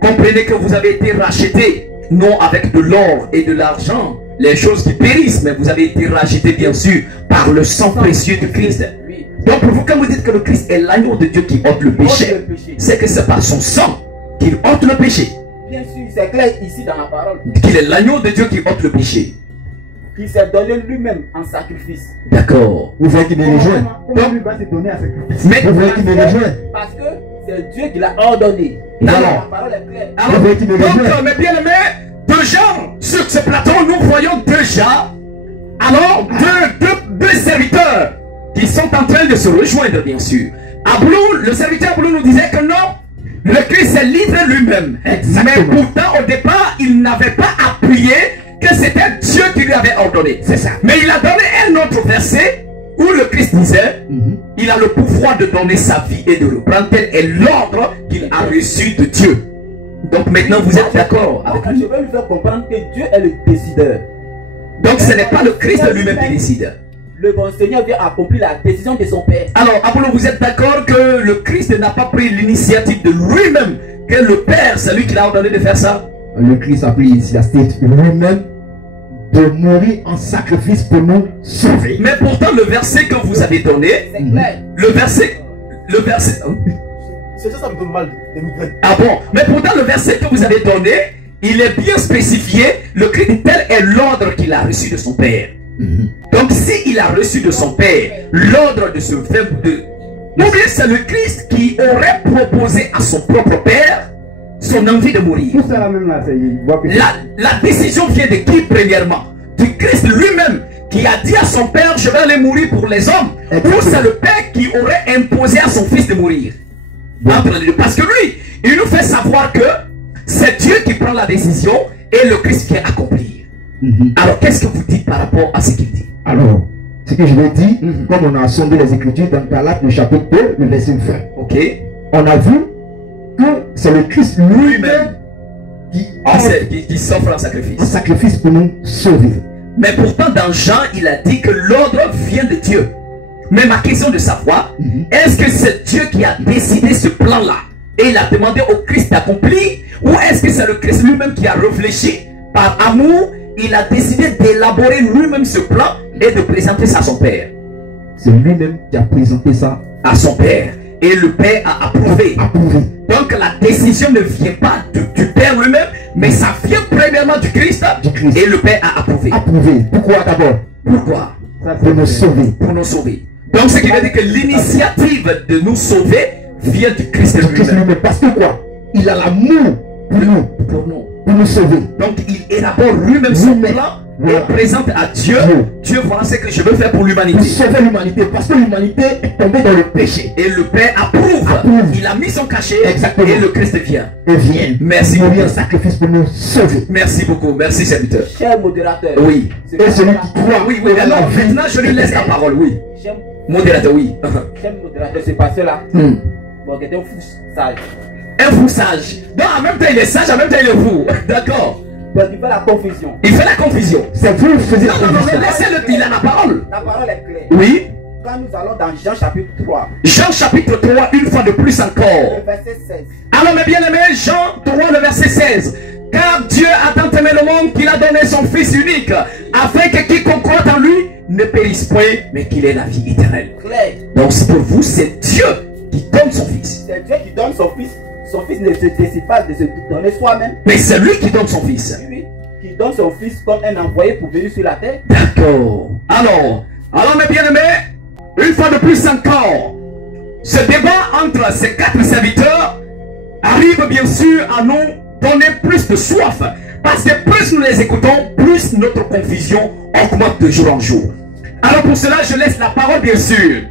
comprenez que vous avez été rachetés, non avec de l'or et de l'argent, les choses qui périssent, mais vous avez été rachetés bien sûr par le sang précieux de Christ. Oui. Donc pour vous, quand vous dites que le Christ est l'agneau de Dieu qui ôte le péché, c'est que c'est par son sang qu'il ôte le péché. Bien sûr, c'est clair ici dans la parole Qu'il est l'agneau de Dieu qui ôte le péché. qu'il s'est donné lui-même en sacrifice. D'accord. Vous voulez qu'il me rejoigne? Comment lui va se donner à sacrifice? Mais Vous voulez qu'il me rejoigne? Parce que c'est Dieu qui l'a ordonné. Alors, La parole est claire. alors, Vous voulez qu'il me donc, rejoigne? mes bien-aimés, déjà, sur ce plateau, nous voyons déjà, alors, deux serviteurs qui sont en train de se rejoindre, bien sûr. Ablou, le serviteur Ablou nous disait que non, le Christ s'est livré lui-même. Mais pourtant, au départ, il n'avait pas appuyé que c'était Dieu qui lui avait ordonné. C'est ça. Mais il a donné un autre verset où le Christ disait, il a le pouvoir de donner sa vie et de reprendre. Tel est l'ordre qu'il a reçu de Dieu. Donc maintenant, vous êtes d'accord avec Je lui. vais lui faire comprendre que Dieu est le décideur. Donc ce n'est pas le Christ lui-même qui décide. Le bon Seigneur vient accomplir la décision de son Père. Alors, Apollo, vous êtes d'accord que le Christ n'a pas pris l'initiative de lui-même, que le Père, c'est lui qui l'a ordonné de faire ça? Le Christ a pris l'initiative lui-même de mourir en sacrifice pour nous sauver. Mais pourtant, le verset que vous avez donné, C'est clair. le verset... C'est ça, ça me donne mal de migraine. Ah bon? Mais pourtant, le verset que vous avez donné, il est bien spécifié. Le Christ, tel est l'ordre qu'il a reçu de son Père. Donc, s'il a reçu de son Père l'ordre de se faire de... Ou bien c'est le Christ qui aurait proposé à son propre Père son envie de mourir. Tout ça là même là, il voit que La décision vient de qui premièrement? Du Christ lui-même qui a dit à son Père, je vais aller mourir pour les hommes. Ou c'est le Père qui aurait imposé à son Fils de mourir? Entre les deux. Parce que lui, il nous fait savoir que c'est Dieu qui prend la décision et le Christ qui vient accomplir. Alors qu'est-ce que vous dites par rapport à ce qu'il dit? Alors, ce que je vais dire, comme on a sondé les Écritures dans Galates, le chapitre 2, le verset 20, Ok. on a vu que c'est le Christ lui-même qui Qui s'offre en un sacrifice. sacrifice pour nous sauver. Mais pourtant dans Jean, il a dit que l'ordre vient de Dieu. Mais ma question de savoir, est-ce que c'est Dieu qui a décidé ce plan-là et il a demandé au Christ d'accomplir, ou est-ce que c'est le Christ lui-même qui a réfléchi par amour, il a décidé d'élaborer lui-même ce plan et de présenter ça à son Père? C'est lui-même qui a présenté ça, À son Père. Et le Père a approuvé. approuvé. Donc la décision ne vient pas du Père lui-même, mais ça vient premièrement du Christ, Du Christ. et le Père a approuvé. Approuvé. Pourquoi d'abord? Pourquoi? ça, Pour nous sauver. Pour nous sauver. Donc ce qui veut dire que l'initiative de nous sauver vient du Christ Du Christ lui-même. lui-même. Parce que quoi? Il a l'amour Pour nous. pour nous sauver. Donc il élabore lui-même son Lui-même. plan Voilà. et présente à Dieu. Dieu. Dieu, voilà ce que je veux faire pour Pour l'humanité. sauver l'humanité. Parce que l'humanité est tombée dans le péché. Et le Père approuve. Approuve. Il a mis son cachet Exactement. et le Christ vient. Et vient Merci mourir en beaucoup. sacrifice pour nous sauver. Merci beaucoup. Merci serviteur. Cher modérateur. Oui. c'est Et celui pas- qui croit Oui, oui. aura la Alors vie. maintenant je lui laisse la parole. Oui. Cher Modérateur, oui. modérateur, ce pasteur-là, bon, qui est un fou sage. Un fou sage. Donc en même temps il est sage, en même temps il est fou. D'accord. Donc il fait la confusion. Il fait la confusion. C'est vous qui faisiez la Non, non, non, confusion. laissez-le, il a la parole. La parole est claire. Oui. Quand nous allons dans Jean chapitre 3, Jean chapitre 3, une fois de plus encore. le verset 16. Alors mes bien-aimés, Jean 3, le verset 16. Car Dieu a tant aimé le monde qu'il a donné son Fils unique, afin que quiconque croit en lui ne périsse point, mais qu'il ait la vie éternelle. Clair. Donc pour vous, c'est Dieu qui donne son Fils. C'est Dieu qui donne son fils. Son fils ne se décide pas de se donner soi-même. Mais c'est lui qui donne son Fils. Oui, qui donne son fils comme un envoyé pour venir sur la terre. D'accord. Alors mes bien-aimés, une fois de plus encore, ce débat entre ces 4 serviteurs arrive bien sûr à nous donner plus de soif. Parce que plus nous les écoutons, plus notre confusion augmente de jour en jour. Alors pour cela, je laisse la parole bien sûr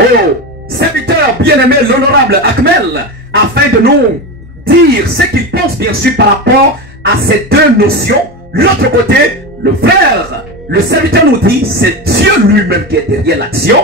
au serviteur bien-aimé, l'honorable Akmel, afin de nous dire ce qu'il pense bien sûr par rapport à ces deux notions. L'autre côté, le frère, le serviteur nous dit, c'est Dieu lui-même qui est derrière l'action.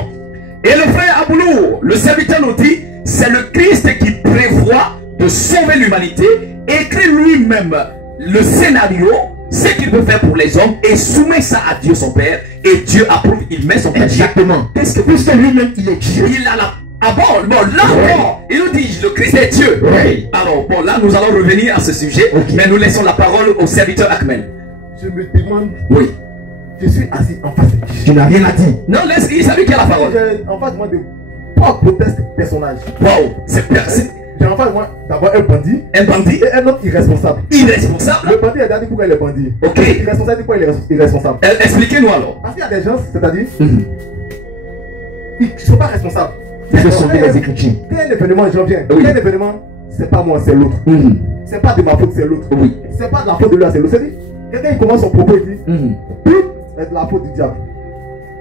Et le frère Aboulou, le serviteur nous dit, c'est le Christ qui prévoit de sauver l'humanité, écrit lui-même le scénario, ce qu'il peut faire pour les hommes, et soumet ça à Dieu son Père, et Dieu approuve, il met son Père. Exactement. Qu'est-ce que Puisque lui-même, il est Dieu. il a la... Ah bon, là, bon, il nous dit, le Christ est Dieu. Oui. Alors, bon, là, nous allons revenir à ce sujet, mais nous laissons la parole au serviteur Akmel. Je me demande, Oui. je suis assis en face de qui? Tu n'as rien à dire. Non, laisse, il savait qui a la parole. J'ai en face de moi de pas grotesques personnages. Wow, c'est J'ai en face de moi d'abord un bandit un bandit et un autre irresponsable. irresponsable. Le bandit a déjà dit pourquoi il est bandit. Ok. Irresponsable dit pourquoi il est irresponsable. Expliquez-nous alors. Parce qu'il y a des gens, c'est-à-dire, ils ne sont pas responsables. Il faut sauver les Écritures. Quand un événement, j'en viens. Oui. Quand un événement, c'est pas moi, c'est l'autre. C'est pas de ma faute, c'est l'autre. Oui. C'est pas de la faute de l'un, c'est l'autre. C'est-à-dire, quelqu'un il commence son propos, il dit, tout est de la faute du diable.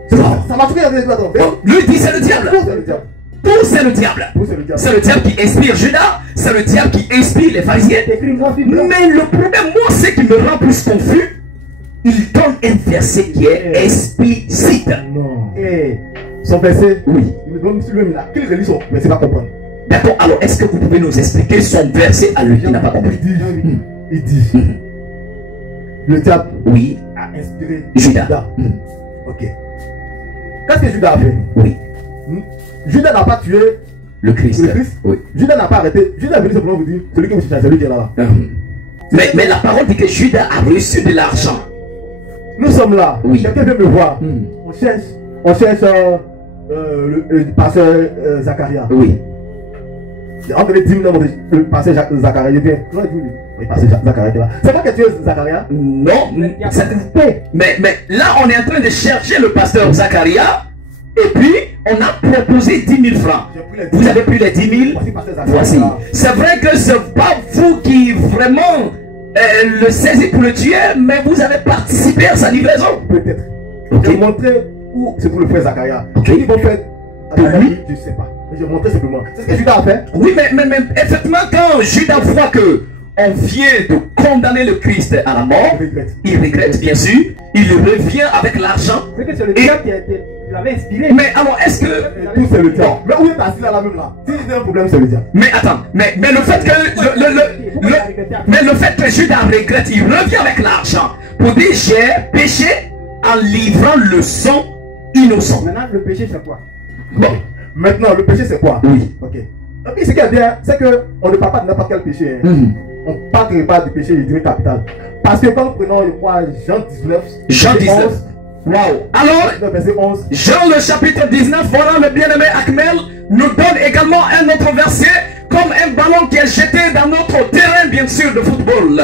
Ça m'a choqué, attends. Lui dit c'est le diable. Tout c'est le diable. Tout c'est le diable. Tout c'est le diable. C'est le diable qui inspire Judas. C'est le diable qui inspire les pharisiens. Mais le problème, moi, c'est qui me rend plus confus. Il donne un verset qui est explicite. Non. Et son verset, Oui. il me demande si lui-même là, qu'il relit son verset, il va comprendre. D'accord, alors est-ce que vous pouvez nous expliquer son verset à lui qui n'a pas compris? Il dit, le diable Oui. a inspiré Judas. Ok. Qu'est-ce que Judas a fait? Oui. Judas n'a pas tué Le Christ. le Christ. Oui. Judas n'a pas arrêté. Judas est venu simplement vous dire, celui qui me cherche, celui qui est là. Mais la parole dit que Judas a reçu de l'argent. Nous sommes là. Oui. Quelqu'un vient me voir. On cherche le pasteur Zacharia. Oui. On devait 10 000 le pasteur Zacharia. Il vient. Oui, pasteur Zacharia est là. C'est pas que tu es Zacharia? Non. Mais là, on est en train de chercher le pasteur Zacharia. Et puis, on a proposé 10 000 francs. Vous avez pris les 10 000? Voici. C'est vrai que ce n'est pas vous qui vraiment le saisissez pour le tuer, mais vous avez participé à sa livraison. Peut-être. Ok. J'ai montré où c'est pour le frère Zacharia. Ok. Ils vont faire Pour lui? Je ne sais pas. Mais j'ai montré simplement. C'est ce que Judas a fait. Oui, mais effectivement, quand Judas voit que on vient de condamner le Christ à la mort, il regrette bien sûr, il revient avec l'argent. C'est que c'est le diable qui l'avait inspiré. Mais alors, est-ce que... Tout c'est le diable. Mais où est assis là même là? Si il y a un problème, c'est le diable. Mais attends, mais le fait que mais le fait que Judas regrette, il revient avec l'argent pour dire j'ai péché en livrant le sang innocent. Maintenant, le péché c'est quoi? Bon, Maintenant, le péché c'est quoi? oui. Ok. Et puis ce qui est bien, c'est qu'on ne parle pas de n'importe quel péché. On parle pas du péché, je dirais capital. Parce que quand nous prenons, je crois, Jean 19, Jean 19. 11, Wow. Alors, verset 11. Jean le chapitre 19, voilà le bien-aimé Akmel nous donne également un autre verset comme un ballon qui est jeté dans notre terrain bien sûr de football.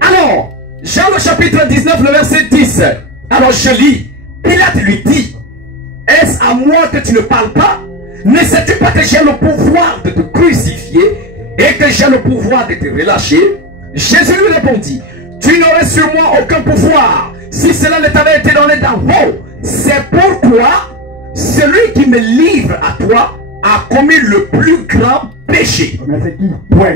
Alors, Jean le chapitre 19, le verset 10. Alors je lis, Pilate lui dit, est-ce à moi que tu ne parles pas? Ne sais-tu pas que j'ai le pouvoir de te crucifier et que j'ai le pouvoir de te relâcher? Jésus lui répondit, tu n'aurais sur moi aucun pouvoir si cela ne t'avait été donné d'en haut. C'est pourquoi celui qui me livre à toi a commis le plus grand péché. Mais c'est qui? Point.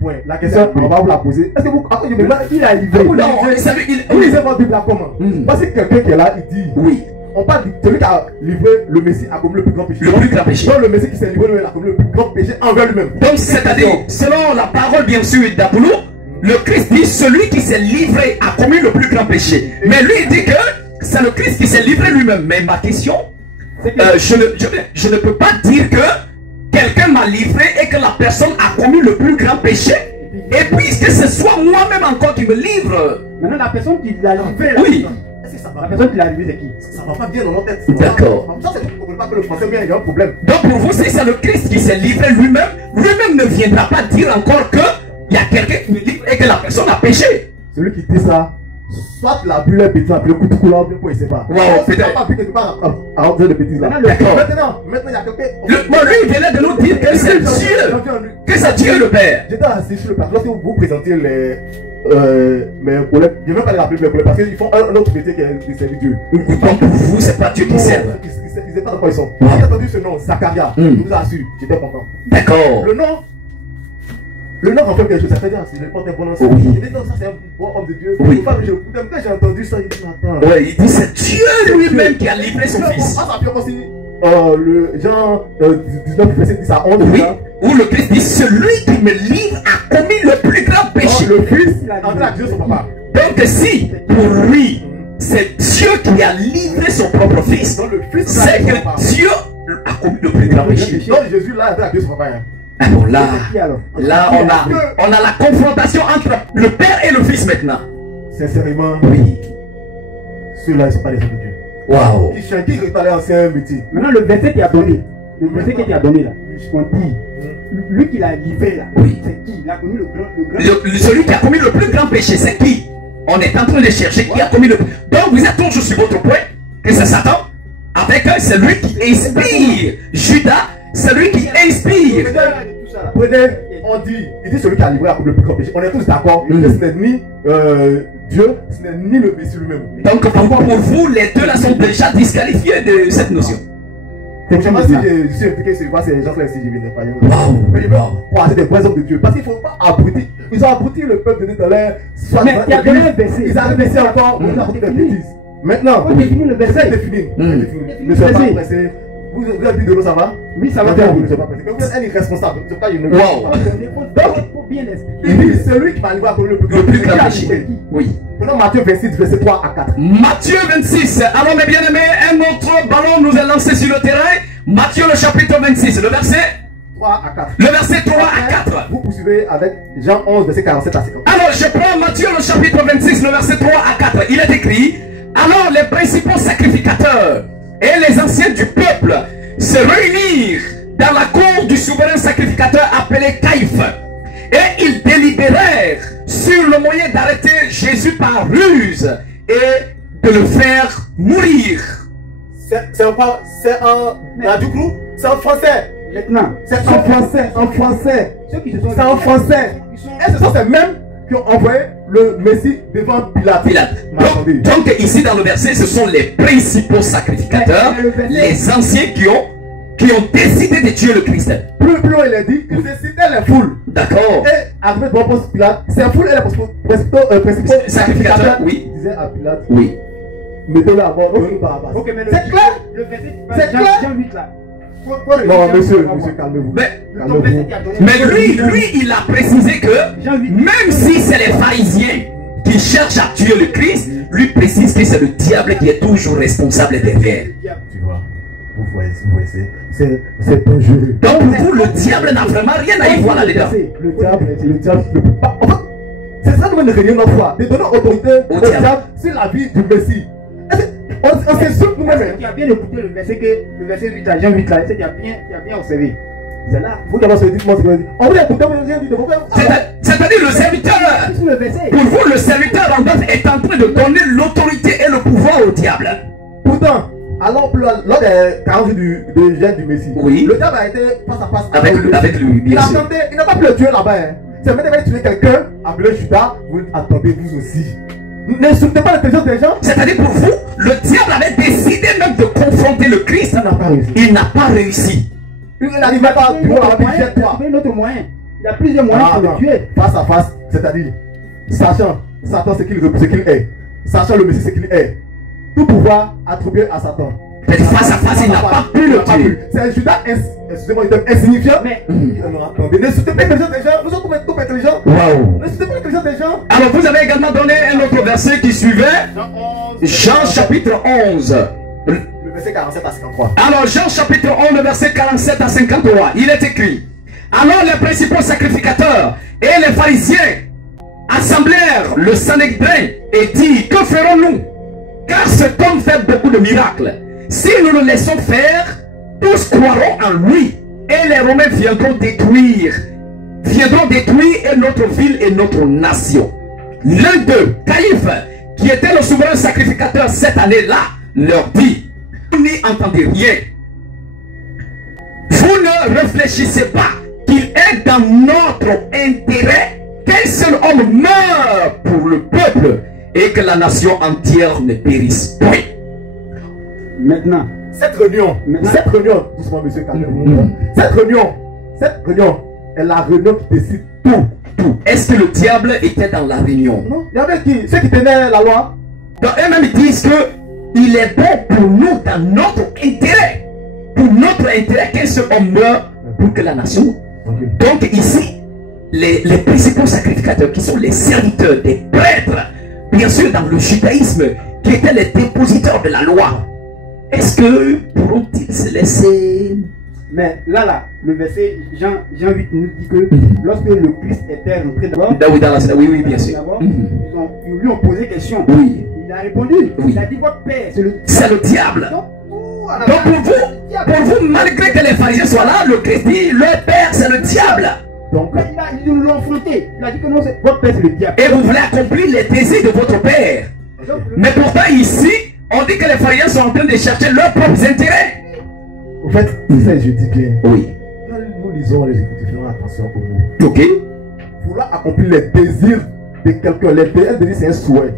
Point. La question, on va vous la poser. Est-ce que vous. Attends, je me demande qui a livré? Non, il savait, Vous lisez votre Bible là comment? Parce que quelqu'un qui est là, il dit. Oui. On parle de celui qui a livré le Messie a commis le plus grand péché. Le plus grand péché. Donc le Messie qui s'est livré lui, a commis le plus grand péché envers lui-même. Donc c'est-à-dire, selon la parole bien sûr d'Apollon, le Christ dit celui qui s'est livré a commis le plus grand péché. Mais lui il dit que c'est le Christ qui s'est livré lui-même. Mais ma question, je ne peux pas dire que quelqu'un m'a livré et que la personne a commis le plus grand péché. Et puisque ce soit moi-même encore qui me livre. Maintenant la personne qui l'a livré. Oui. La personne qui l'a livré, c'est qui? Ça va pas bien dans notre tête. D'accord. Ça, c'est pour pas que le français vient, il y a un problème. Donc pour vous, si c'est le Christ qui s'est livré lui-même, lui-même ne viendra pas dire encore que il y a quelqu'un qui me livre et que la personne a péché. Celui qui dit ça, soit la bulle est bêtise, le coup de coulant, bien pour il sait pas. Wow, peut-être. Pas vu que tu parles à dire de bêtises là. Maintenant, il y a quelqu'un. Bon, lui, il venait de nous dire que c'est Dieu. Que c'est Dieu le Père. J'étais assis sur le plateau. Lorsque vous présentez mes collègues, je ne vais pas les rappeler mes collègues parce qu'ils font un autre métier qui est de servir Dieu. Donc pour vous, c'est pas Dieu qui sert. Ils étaient dans quoi ils sont. Quand j'ai entendu ce nom, Zacharia, je vous assure, j'étais content. D'accord. Le nom en fait quelque chose, ça fait dire, c'est le porte un bon nom. Oui. Il dit non, ça c'est un bon homme de Dieu. Oui. Quand j'ai entendu ça, il dit attends. Ouais, il dit c'est Dieu lui-même qui a livré son fils. Ah, ça fait aussi le Jean 19, verset 10 à 11. Oui, où le Christ dit celui qui me livre a commis le plus grand péché. Le fils, il a livré à Dieu son papa. Donc si pour lui, c'est Dieu qui a livré son propre fils, c'est que Dieu a commis le plus grand péché. Donc Jésus là, il a Dieu son papa. Ah bon, là on a la confrontation entre le Père et le Fils maintenant. Sincèrement, oui. Ceux-là, ils ne sont pas les hommes de Dieu. Waouh. Qui chantent, qui retournent à l'ancien métier. Maintenant, le verset qu'il a donné, là, on dit, lui qui l'a livré là, oui. C'est qui? Il a commis le grand. Celui qui a commis le plus grand péché, c'est qui? On est en train de chercher qui a commis le. Donc vous êtes toujours sur votre point, que c'est Satan, avec celui qui inspire. Judas, celui qui inspire. Prenez, on dit, il dit celui qui a livré le plus grand péché. On est tous d'accord que ce n'est ni Dieu, ce n'est ni le Messie lui-même. Donc pour vous, les deux là sont déjà disqualifiés de cette notion. Je ne sais pas si je suis impliqué sur quoi ces gens-là ici, je viens de pas. Mais je veux croiser des vrais hommes de Dieu. Parce qu'il ne faut pas abrutir. Ils ont abruti le peuple de Dieu dans l'air. Mais il y a donné un verset. Ils ont baissé encore, ils ont abruti des bêtises. Maintenant, le verset est défini. Ne soyez pas pressés. Vous avez dit de l'eau, ça va? Oui, ça va. Vous ne soyez pas pressés. Mais vous êtes un irresponsable. C'est pas une. Donc, il faut bien expliquer. Il dit celui qui va arriver à commettre le plus grand péché. Oui. Maintenant, Matthieu 26, verset 3 à 4. Matthieu 26. Alors, mes bien-aimés, un autre ballon nous est lancé sur le terrain. Matthieu, le chapitre 26, le verset 3 à 4. Le verset 3 à 4. Vous poursuivez avec Jean 11, verset 47 à 50. Alors, je prends Matthieu, le chapitre 26, le verset 3 à 4. Il est écrit: alors, les principaux sacrificateurs et les anciens du peuple se réunirent dans la cour du souverain sacrificateur appelé Caïphe. Et ils délibérèrent sur le moyen d'arrêter Jésus par ruse et de le faire mourir. C'est en français. Maintenant, c'est en français. En français. C'est en français. Et ce sont ces mêmes qui ont envoyé le Messie devant Pilate. Donc ici dans le verset, ce sont les principaux sacrificateurs, les anciens qui ont décidé de tuer le Christ. Plus loin il a dit, ils décidaient les foules. D'accord. Et après devant Pilate, ces foules et les principaux sacrificateurs, oui, disaient à Pilate, oui, mettez-le à mort, Barabbas. C'est clair. Le verset, c'est clair. Jean 8 là. Non, monsieur, calmez-vous. Mais lui, il a précisé que même si c'est les pharisiens qui cherchent à tuer le Christ, lui précise que c'est le diable qui est toujours responsable derrière. Tu vois, vous voyez, c'est un jeu. Donc pour vous, le diable n'a vraiment rien à y voir là-dedans. Le diable ne peut pas. En fait, c'est ça que nous devons notre foi, de donner autorité au diable sur la vie du Messie. On s'insulte nous-mêmes. Tu as bien écouté le verset 8 là, Jean 8 là, tu as bien observé. C'est là. Vous qui avez dit, dites-moi ce que vous dites. On va écouter, c'est-à-dire le serviteur. Pour vous, le serviteur en fait est en train de donner l'autorité et le pouvoir au diable. Pourtant, alors lors des 40 jours de gène du Messie, oui, le diable a été face à face avec lui. Il attendait, il n'a pas pu le tuer là-bas. C'est maintenant qu'il va tuer quelqu'un, appelé Judas, vous attendez vous aussi. N'insultez pas l'intelligence des gens. C'est-à-dire pour vous, le diable avait décidé même de confronter le Christ. Il n'a pas réussi. Il n'arrivait pas à tuer un autre moyen. Il y a plusieurs moyens pour le tuer. Face à face, c'est-à-dire, sachant Satan ce qu'il est, sachant le Messie ce qu'il est, tout pouvoir attribué à Satan. Face à face, il n'a pas pu le tuer. C'est un Judas, excusez-moi, insignifiant. Mais attendez, n'insultez pas l'intelligence des gens. Nous sommes tous intelligents. N'insultez pas l'intelligence des gens. Alors vous avez également donné un autre verset qui suivait. Jean chapitre 11. Le verset 47 à 53. Alors Jean chapitre 11, le verset 47 à 53. Il est écrit: alors les principaux sacrificateurs et les pharisiens assemblèrent le Sanhédrin et dirent: que ferons-nous? Car cet homme fait beaucoup de miracles. Si nous le laissons faire, tous croiront en lui. Et les Romains viendront détruire et notre ville et notre nation. L'un d'eux, Caïphe, qui était le souverain sacrificateur cette année-là, leur dit: vous n'y entendez rien. Vous ne réfléchissez pas qu'il est dans notre intérêt qu'un seul homme meurt pour le peuple et que la nation entière ne périsse point. Maintenant, cette réunion, doucement monsieur Calvin, cette réunion est la réunion qui décide tout. Est-ce que le diable était dans la réunion? Non, il y avait qui? Ceux qui tenaient la loi. Donc eux-mêmes disent que il est bon pour nous, dans notre intérêt, qu'un seul homme meure pour que la nation. Donc ici, les principaux sacrificateurs qui sont les serviteurs des prêtres, bien sûr dans le judaïsme, qui étaient les dépositeurs de la loi, est-ce que pourront-ils se laisser? Mais là, le verset Jean 8 nous dit que lorsque le Christ était rentré d'abord, oui, bien sûr. Ils lui ont posé question. Oui. Il a répondu. Oui. Il a dit votre père, c'est le C'est le diable. Donc pour vous, malgré que les pharisiens soient là, le Christ dit, leur père c'est le diable. Donc ils nous l'ont affronté. Il a dit que non, votre père c'est le diable. Et vous voulez accomplir les désirs de votre père. Mais pourtant ici, on dit que les pharisiens sont en train de chercher leurs propres intérêts. En fait, c'est ça que je dis bien. Oui. Quand nous lisons les Écritures, faisons attention au mot. Ok. Vouloir accomplir les désirs de quelqu'un, les désir c'est un souhait.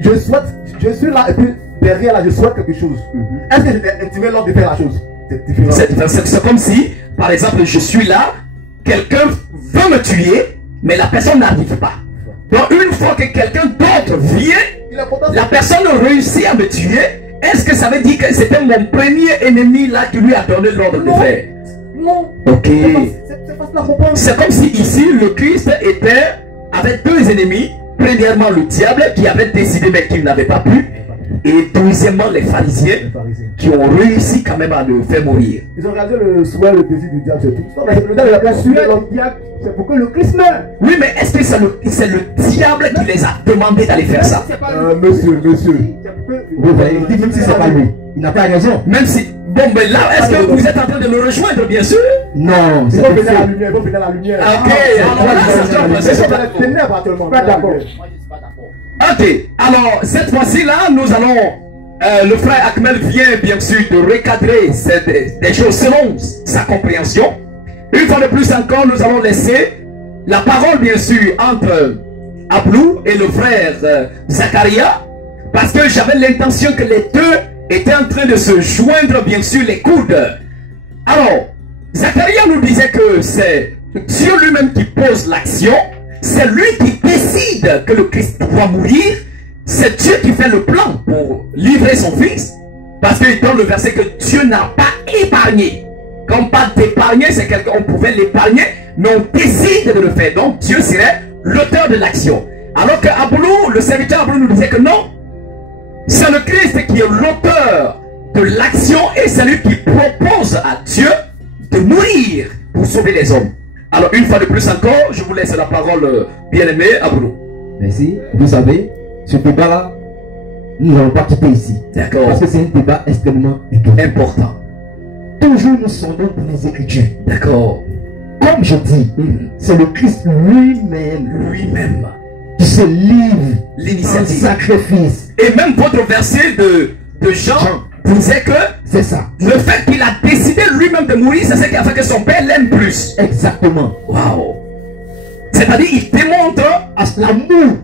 Je suis là et puis derrière là, je souhaite quelque chose. Est-ce que j'étais intimé lors de faire la chose? C'est différent. C'est comme si, par exemple, je suis là, quelqu'un veut me tuer, mais la personne n'arrive pas. Donc une fois que quelqu'un d'autre vient, la personne réussit à me tuer. Est-ce que ça veut dire que c'était mon premier ennemi là qui lui a donné l'ordre de faire? Non. Ok. C'est facile à comprendre. C'est comme si ici le Christ était avec deux ennemis. Premièrement le diable qui avait décidé mais qui n'avait pas pu. Et deuxièmement les pharisiens qui ont réussi quand même à le faire mourir. Ils ont regardé le souhait, le désir du diable, c'est tout. Non, mais le diable, il a bien suivi le diable, c'est pour que le Christ meure. Oui, mais est-ce que c'est le diable qui les a demandé d'aller faire ça? Monsieur. Oui, il dit même si c'est pas lui. Il n'a pas raison. Même si. Bon, mais là, est-ce que vous êtes en train de le rejoindre, bien sûr? Non, il faut venir à la lumière, il faut venir à la lumière. Ok, alors là, c'est les ténèbres actuellement. Pas d'accord. Moi, je suis pas d'accord. Ok, alors cette fois-ci là, nous allons, le frère Akmel vient bien sûr de recadrer des choses selon sa compréhension. Une fois de plus encore, nous allons laisser la parole bien sûr entre Ablou et le frère Zacharia, parce que j'avais l'intention que les deux étaient en train de se joindre bien sûr les coudes. Alors, Zacharia nous disait que c'est Dieu lui-même qui pose l'action. C'est lui qui décide que le Christ doit mourir. C'est Dieu qui fait le plan pour livrer son fils. Parce qu'il donne le verset que Dieu n'a pas épargné. Comme pas d'épargner, c'est quelqu'un, on pouvait l'épargner, mais on décide de le faire. Donc Dieu serait l'auteur de l'action. Alors que Ablou, le serviteur Ablou nous disait que non. C'est le Christ qui est l'auteur de l'action et c'est lui qui propose à Dieu de mourir pour sauver les hommes. Alors une fois de plus encore, je vous laisse la parole, bien-aimé Ablou. Merci. Vous savez, ce débat-là, nous n'allons pas quitter ici. D'accord. Parce que c'est un débat extrêmement important. Toujours nous sondons dans les Écritures. D'accord. Comme je dis, c'est le Christ lui-même qui se livre l'initiative, sacrifice. Et même votre verset de Jean disait que c'est ça. Le fait qu'il a décidé lui-même de mourir, c'est ce qui a fait que son père l'aime plus. Exactement. Waouh. C'est-à-dire il démontre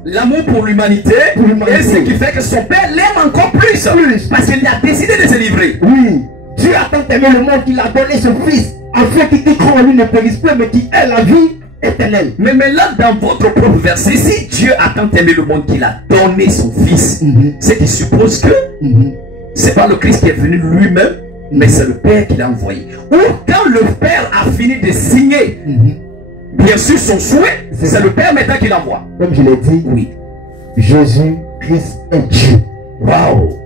l'amour pour l'humanité, et ce qui fait que son père l'aime encore plus. Parce qu'il a décidé de se livrer. Oui. Dieu a tant aimé le monde qu'il a donné son fils, afin qu'il qui croit en lui ne périsse pas, mais qui ait la vie éternelle. Mais là, dans votre propre verset, si Dieu a tant aimé le monde qu'il a donné son fils, c'est qu'il suppose que c'est pas le Christ qui est venu lui-même, mais c'est le Père qui l'a envoyé. Ou quand le Père a fini de signer, bien sûr, son souhait, c'est le Père maintenant qui l'envoie. Comme je l'ai dit, oui. Jésus-Christ est Dieu. Waouh.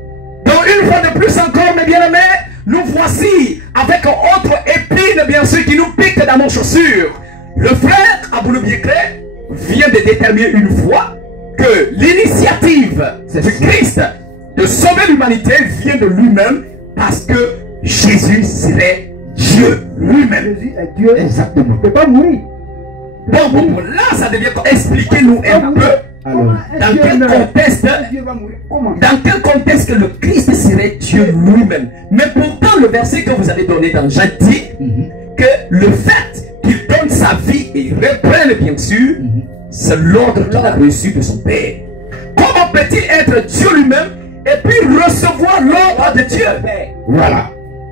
Donc une fois de plus encore, mes bien-aimés, nous voici avec un autre épine, bien sûr, qui nous pique dans nos chaussures. Le frère Aboulou Biékré vient de déterminer une fois que l'initiative du Christ de sauver l'humanité vient de lui-même parce que Jésus serait Dieu lui-même. Jésus est Dieu. Exactement. Il ne peut pas mourir. Bon, là, ça devient... Expliquez-nous un peu. Alors, dans quel contexte le Christ serait Dieu lui-même. Mais pourtant le verset que vous avez donné dans Jean dit que le fait qu'il donne sa sa vie et reprenne bien sûr, c'est l'ordre qu'il a reçu de son Père. Comment peut-il être Dieu lui-même et puis recevoir l'ordre de Dieu? Voilà.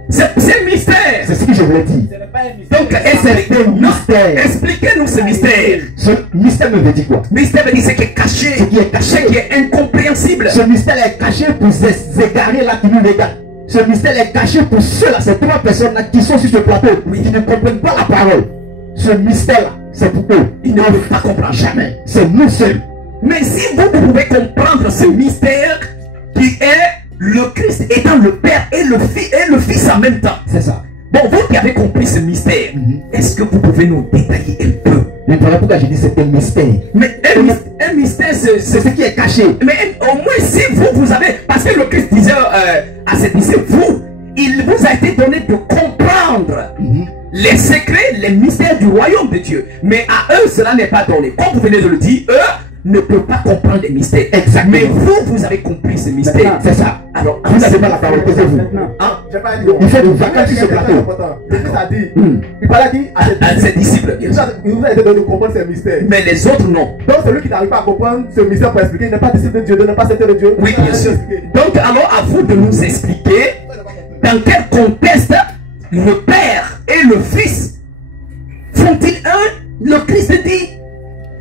C'est un mystère. C'est ce que je voulais dire. Ce n'est pas un mystère. Donc, expliquez-nous ce mystère. Ce mystère me veut dire quoi? Mystère veut dire ce qui est caché, Ce qui est caché, ce qui est incompréhensible. Ce mystère est caché pour ces égarés là qui nous regardent. Ce mystère est caché pour ceux-là, ces trois personnes-là qui sont sur ce plateau, qui ne comprennent pas la parole. Ce mystère-là, c'est pour eux. Ils ne peuvent pas comprendre jamais. C'est nous seuls. Mais si vous pouvez comprendre ce mystère qui est le Christ étant le Père et le Fils en même temps. C'est ça. Bon, vous qui avez compris ce mystère, est-ce que vous pouvez nous détailler un peu? Mais voilà pourquoi je dis c'est un mystère. Mais un mystère, c'est ce qui est caché. Mais au moins si vous avez... Parce que le Christ disait à ses disciples, il vous a été donné de comprendre les secrets, les mystères du royaume de Dieu. Mais à eux, cela n'est pas donné. Comme vous venez de le dire, eux ne peuvent pas comprendre les mystères. Exactement. Mais vous avez compris ce mystère. C'est ça. Alors, Vous n'avez pas la parole, taisez-vous. Hein? Il fait une vacance sur ce plateau. Le Christ a dit, il parlait à qui? À ses disciples, bien sûr. Il vous a été donné de comprendre ces mystères. Mais les autres, non. Donc celui qui n'arrive pas à comprendre ce mystère pour expliquer, il n'est pas disciple de Dieu, il n'est pas serviteur de Dieu. Oui, bien sûr. Donc, alors, à vous de nous expliquer dans quel contexte le Père et le Fils font-ils un? Le Christ dit,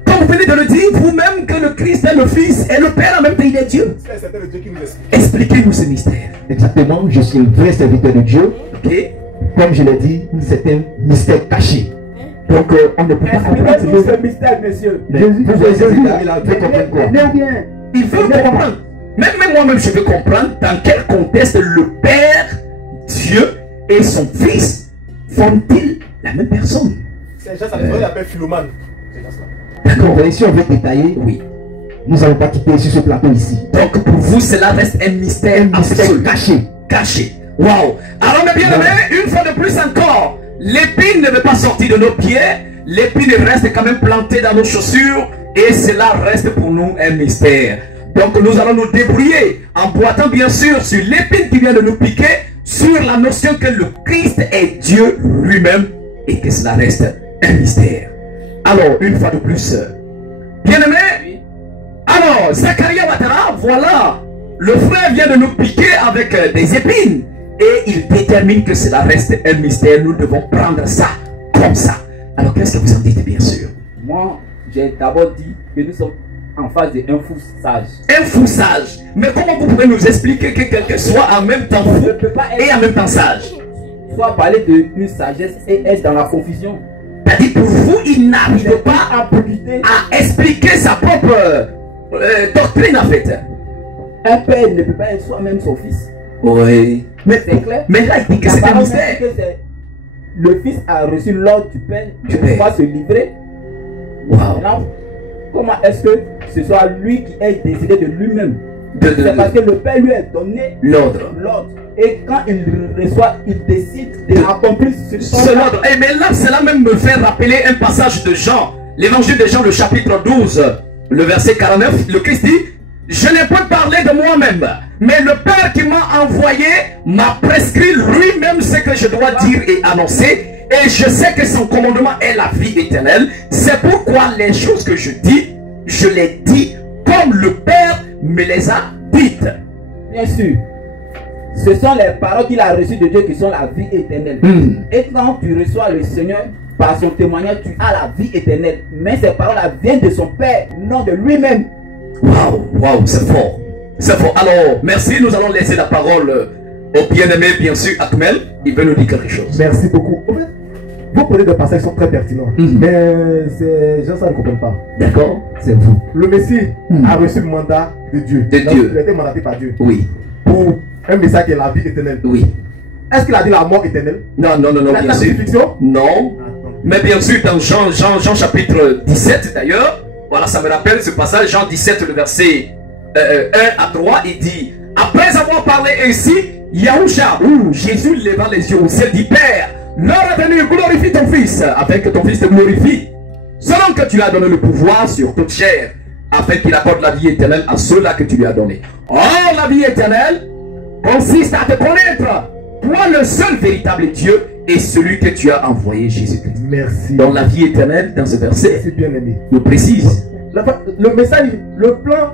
comme vous venez de le dire vous-même, que le Christ est le Fils et le Père en même temps, il est Dieu. Expliquez-nous ce mystère. Exactement, je suis un vrai serviteur de Dieu. Ok? Comme je l'ai dit, c'est un mystère caché. Donc, on ne peut pas comprendre ce mystère, monsieur. Jésus, il a fait comprendre quoi? Il veut comprendre. Même moi-même, je veux comprendre dans quel contexte le Père, Dieu et son Fils font-ils la même personne? C'est ça, il appelle Philomane. D'accord. Si on veut détailler, Oui. nous n'allons pas quitter sur ce plateau ici. Donc pour vous, cela reste un mystère absolu. Caché. Caché. Waouh. Alors mes bien-aimés, une fois de plus encore, l'épine ne veut pas sortir de nos pieds. L'épine reste quand même plantée dans nos chaussures. Et cela reste pour nous un mystère. Donc nous allons nous débrouiller en boitant bien sûr sur l'épine qui vient de nous piquer, sur la notion que le Christ est Dieu lui-même et que cela reste un mystère. Alors, une fois de plus, bien-aimé, alors, Zakaria Ouattara, voilà, le frère vient de nous piquer avec des épines et il détermine que cela reste un mystère. Nous devons prendre ça comme ça. Alors, qu'est-ce que vous en dites, bien sûr? Moi, j'ai d'abord dit que nous sommes en face d'un fou sage. Un fou sage. Mais comment vous pouvez nous expliquer que quelqu'un soit en même temps fou et en même temps sage? Soit parler d'une sagesse et être dans la confusion. C'est-à-dire pour vous, il n'arrive pas à expliquer sa propre doctrine en fait. Un père ne peut pas être soi-même son fils. Oui. Mais c'est clair. Mais là, il dit que c'est un mystère. Le fils a reçu l'ordre du père de pouvoir se livrer. Wow. Maintenant, comment est-ce que ce soit lui qui ait décidé de lui-même? C'est parce que le père lui a donné l'ordre. Et quand il reçoit, il décide d'accomplir ce l'ordre. Et mais là, cela même me fait rappeler un passage de Jean, l'évangile de Jean, le chapitre 12, le verset 49. Le Christ dit, je n'ai pas parlé de moi-même, mais le Père qui m'a envoyé m'a prescrit lui-même ce que je dois dire et annoncer. Et je sais que son commandement est la vie éternelle. C'est pourquoi les choses que je dis, je les dis comme le Père me les a dites. Bien sûr. Ce sont les paroles qu'il a reçues de Dieu qui sont la vie éternelle. Et quand tu reçois le Seigneur, par son témoignage, tu as la vie éternelle. Mais ces paroles-là viennent de son Père, non de lui-même. Waouh, waouh, c'est fort. C'est fort. Alors, merci. Nous allons laisser la parole au bien-aimé, bien sûr, Akmel. Il veut nous dire quelque chose. Merci beaucoup. En fait, vous prenez des passages qui sont très pertinents. Mais ces gens, ça ne comprennent pas. D'accord. C'est vous. Le Messie a reçu le mandat de Dieu. De Dieu. Il a été mandaté par Dieu. Oui. Pour un message qui est la vie éternelle. Oui. Est-ce qu'il a dit la mort éternelle? Non, non, non, non, bien sûr. Fiction? Non. Mais bien sûr, dans Jean chapitre 17 d'ailleurs, voilà, ça me rappelle ce passage, Jean 17, le verset 1 à 3, il dit, après avoir parlé ainsi, Yahushua, ou Jésus levant les yeux au ciel, dit, Père, l'heure est venue, glorifie ton Fils, afin que ton Fils te glorifie, selon que tu lui as donné le pouvoir sur toute chair, afin qu'il accorde la vie éternelle à ceux-là que tu lui as donné. Or, la vie éternelle consiste à te connaître, toi le seul véritable Dieu, et celui que tu as envoyé, Jésus-Christ. Merci. Dans la vie éternelle, dans ce verset, C'est bien aimé. nous précise. Le message, le plan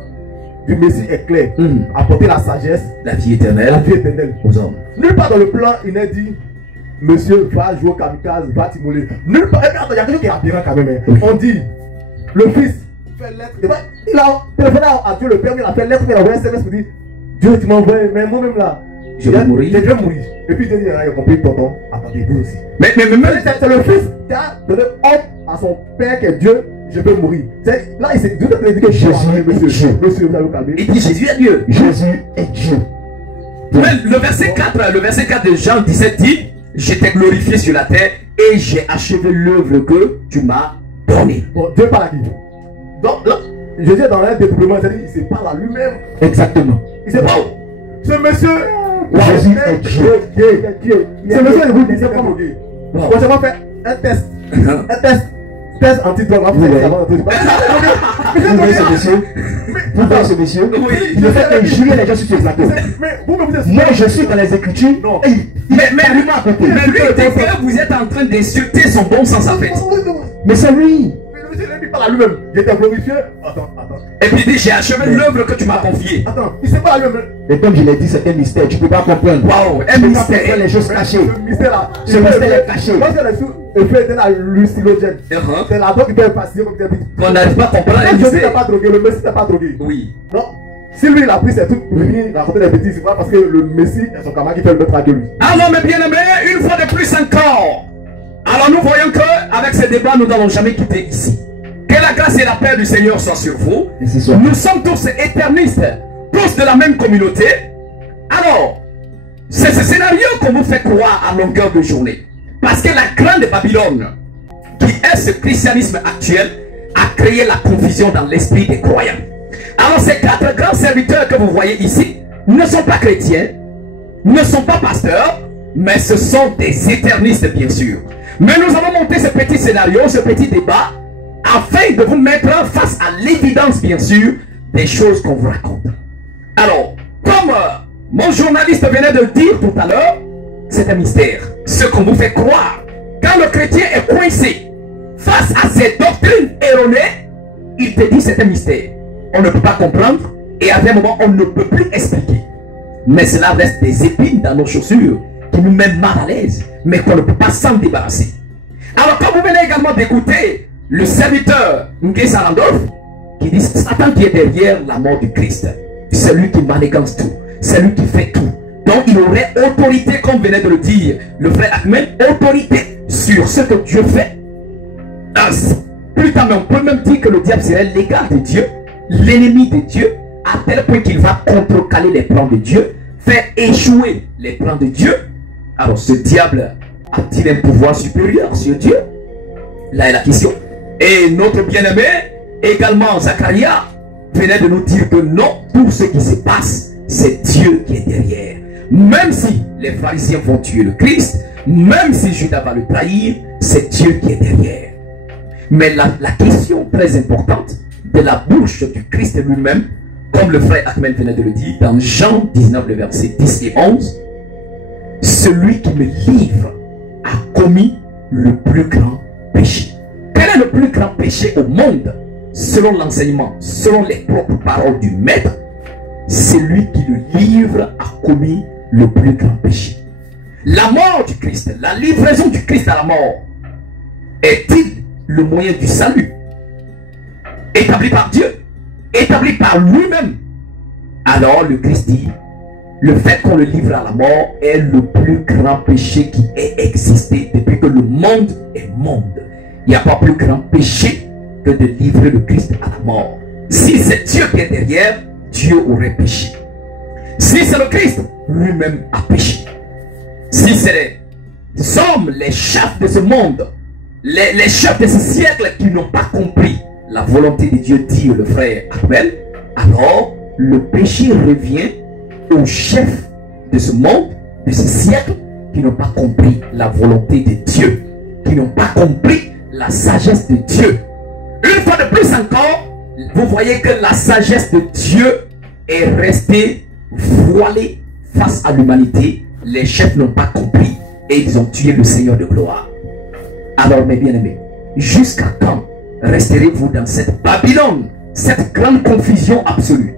du Messie est clair. Apporter la sagesse, La vie la éternelle vie éternelle. aux hommes. Nulle part dans le plan, il n'est dit, monsieur, va jouer au kamikaze, va t'immoler. Nulle part. Et puis, attends, il y a quelque chose qui est aberrant quand même. Hein. Oui. On dit, le fils fait lettre. Il a téléphoné à Dieu le Père, il a fait lettre, il a envoyé un SMS pour dire, Dieu, tu m'as envoyé, mais moi-même là, Je vais mourir. Je vais mourir. Et puis il dit, il a compris, tonton, attendez, vous aussi. Mais C'est le fils qui a donné ordre à son père que Dieu, je vais mourir. Là, il s'est dit que Jésus est Dieu. Monsieur, vous allez vous calmer. il dit Jésus est Dieu. Jésus est Dieu. Mais le verset 4 de Jean 17 dit, je t'ai glorifié sur la terre et j'ai achevé l'œuvre que tu m'as donnée. Bon, Dieu parle à qui? Donc là, Jésus est dans un dédoublement, c'est-à-dire qu'il se parle à lui-même. Exactement. Il se parle. Ce monsieur, Jésus est Dieu. ce monsieur, il vous dit, c'est pas drogué. Moi, je vais faire un test. Test anti-drogue. Vous voyez ce monsieur? Vous voyez ce monsieur? Oui. Il ne fait que jurer les gens sur ce plateau. Mais vous-même, vous êtes Moi, je suis dans les Écritures. Non. Et il est Mais carrément à côté. lui, dès que vous êtes en train d'insulter son bon sens en fait. Mais c'est lui. Le monsieur, il parle à lui-même. Il était glorifié. Attends. Et puis il dit, j'ai achevé l'œuvre que tu m'as confiée. Attends, il ne sait pas à lui-même. Et comme je l'ai dit, c'est un mystère. Tu ne peux pas comprendre. Waouh, un Tu peux pas mystère. comprendre les choses cachées. Ce mystère-là. Ce mystère est caché. Moi, j'ai reçu effet de la hallucinogène. Uh-huh. C'est la drogue qui peut passer comme des On n'arrive pas à comprendre un Jésus n'est mystère. pas drogué, le Messie n'est pas drogué. Oui. Non. Si lui il a pris ses trucs pour venir raconter des bêtises, c'est pas parce que le Messie est son camarade qui fait le mettre à Dieu lui. Alors mes bien-aimés, une fois de plus encore. Alors nous voyons que avec ce débat, nous n'allons jamais quitter ici. Que la grâce et la paix du Seigneur soient sur vous. Et c'est ça. Nous sommes tous éternistes, tous de la même communauté. Alors, c'est ce scénario qu'on vous fait croire à longueur de journée. Parce que la grande Babylone, qui est ce christianisme actuel, a créé la confusion dans l'esprit des croyants. Alors ces 4 grands serviteurs que vous voyez ici ne sont pas chrétiens, ne sont pas pasteurs, mais ce sont des éternistes bien sûr. Mais nous avons monté ce petit scénario, ce petit débat, afin de vous mettre face à l'évidence bien sûr des choses qu'on vous raconte. Alors, comme mon journaliste venait de le dire tout à l'heure, c'est un mystère. Ce qu'on vous fait croire, quand le chrétien est coincé face à ces doctrines erronées, il te dit c'est un mystère. On ne peut pas comprendre et à un moment on ne peut plus expliquer. Mais cela reste des épines dans nos chaussures qui nous mettent mal à l'aise, mais qu'on ne peut pas s'en débarrasser. Alors quand vous venez également d'écouter le serviteur Nguessa Randolph qui dit Satan qui est derrière la mort du Christ, c'est lui qui manigance tout, c'est lui qui fait tout. Donc il aurait autorité, comme venait de le dire le frère Ahmed, autorité sur ce que Dieu fait. Plus tard, on peut même dire que le diable serait l'égal de Dieu, l'ennemi de Dieu, à tel point qu'il va contrecaler les plans de Dieu, faire échouer les plans de Dieu. Alors ce diable a-t-il un pouvoir supérieur sur Dieu? Là est la question. Et notre bien-aimé, également Zacharia, venait de nous dire que non, tout ce qui se passe, c'est Dieu qui est derrière. Même si les pharisiens vont tuer le Christ, même si Judas va le trahir, c'est Dieu qui est derrière. Mais la question très importante de la bouche du Christ lui-même, comme le frère Ahmed venait de le dire, dans Jean 19, le verset 10 et 11, celui qui me livre a commis le plus grand péché. Quel est le plus grand péché au monde? Selon l'enseignement, selon les propres paroles du maître, celui qui le livre a commis le plus grand péché. La mort du Christ, la livraison du Christ à la mort, est-il le moyen du salut établi par Dieu, établi par lui-même? Alors le Christ dit, le fait qu'on le livre à la mort est le plus grand péché qui ait existé depuis que le monde est monde. Il n'y a pas plus grand péché que de livrer le Christ à la mort. Si c'est Dieu qui est derrière, Dieu aurait péché. Si c'est le Christ, lui-même a péché. Si c'est les hommes, les chefs de ce monde, les chefs de ce siècle qui n'ont pas compris la volonté de Dieu, dit le frère Abel, alors le péché revient aux chefs de ce monde, de ce siècle, qui n'ont pas compris la volonté de Dieu, qui n'ont pas compris la sagesse de Dieu. Une fois de plus encore, vous voyez que la sagesse de Dieu est restée voilée face à l'humanité. Les chefs n'ont pas compris et ils ont tué le Seigneur de gloire. Alors mes bien-aimés, jusqu'à quand resterez-vous dans cette Babylone, cette grande confusion absolue?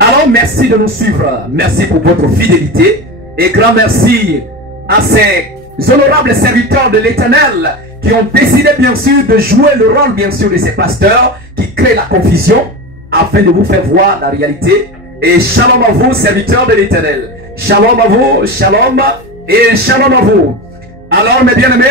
Alors merci de nous suivre, merci pour votre fidélité et grand merci à ces honorables serviteurs de l'Éternel qui ont décidé bien sûr de jouer le rôle bien sûr de ces pasteurs qui créent la confusion afin de vous faire voir la réalité. Et shalom à vous, serviteurs de l'Éternel. Shalom à vous, shalom et shalom à vous. Alors mes bien-aimés,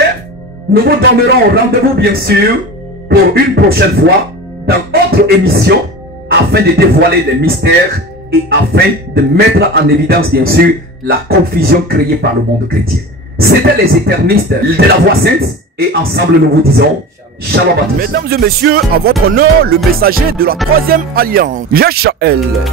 nous vous donnerons rendez-vous bien sûr pour une prochaine fois dans autre émission afin de dévoiler les mystères et afin de mettre en évidence bien sûr la confusion créée par le monde chrétien. C'était les éternistes de la Voix Sainte et ensemble nous vous disons shalom à tous. Mesdames et messieurs, à votre honneur, le messager de la troisième alliance, Yeshael.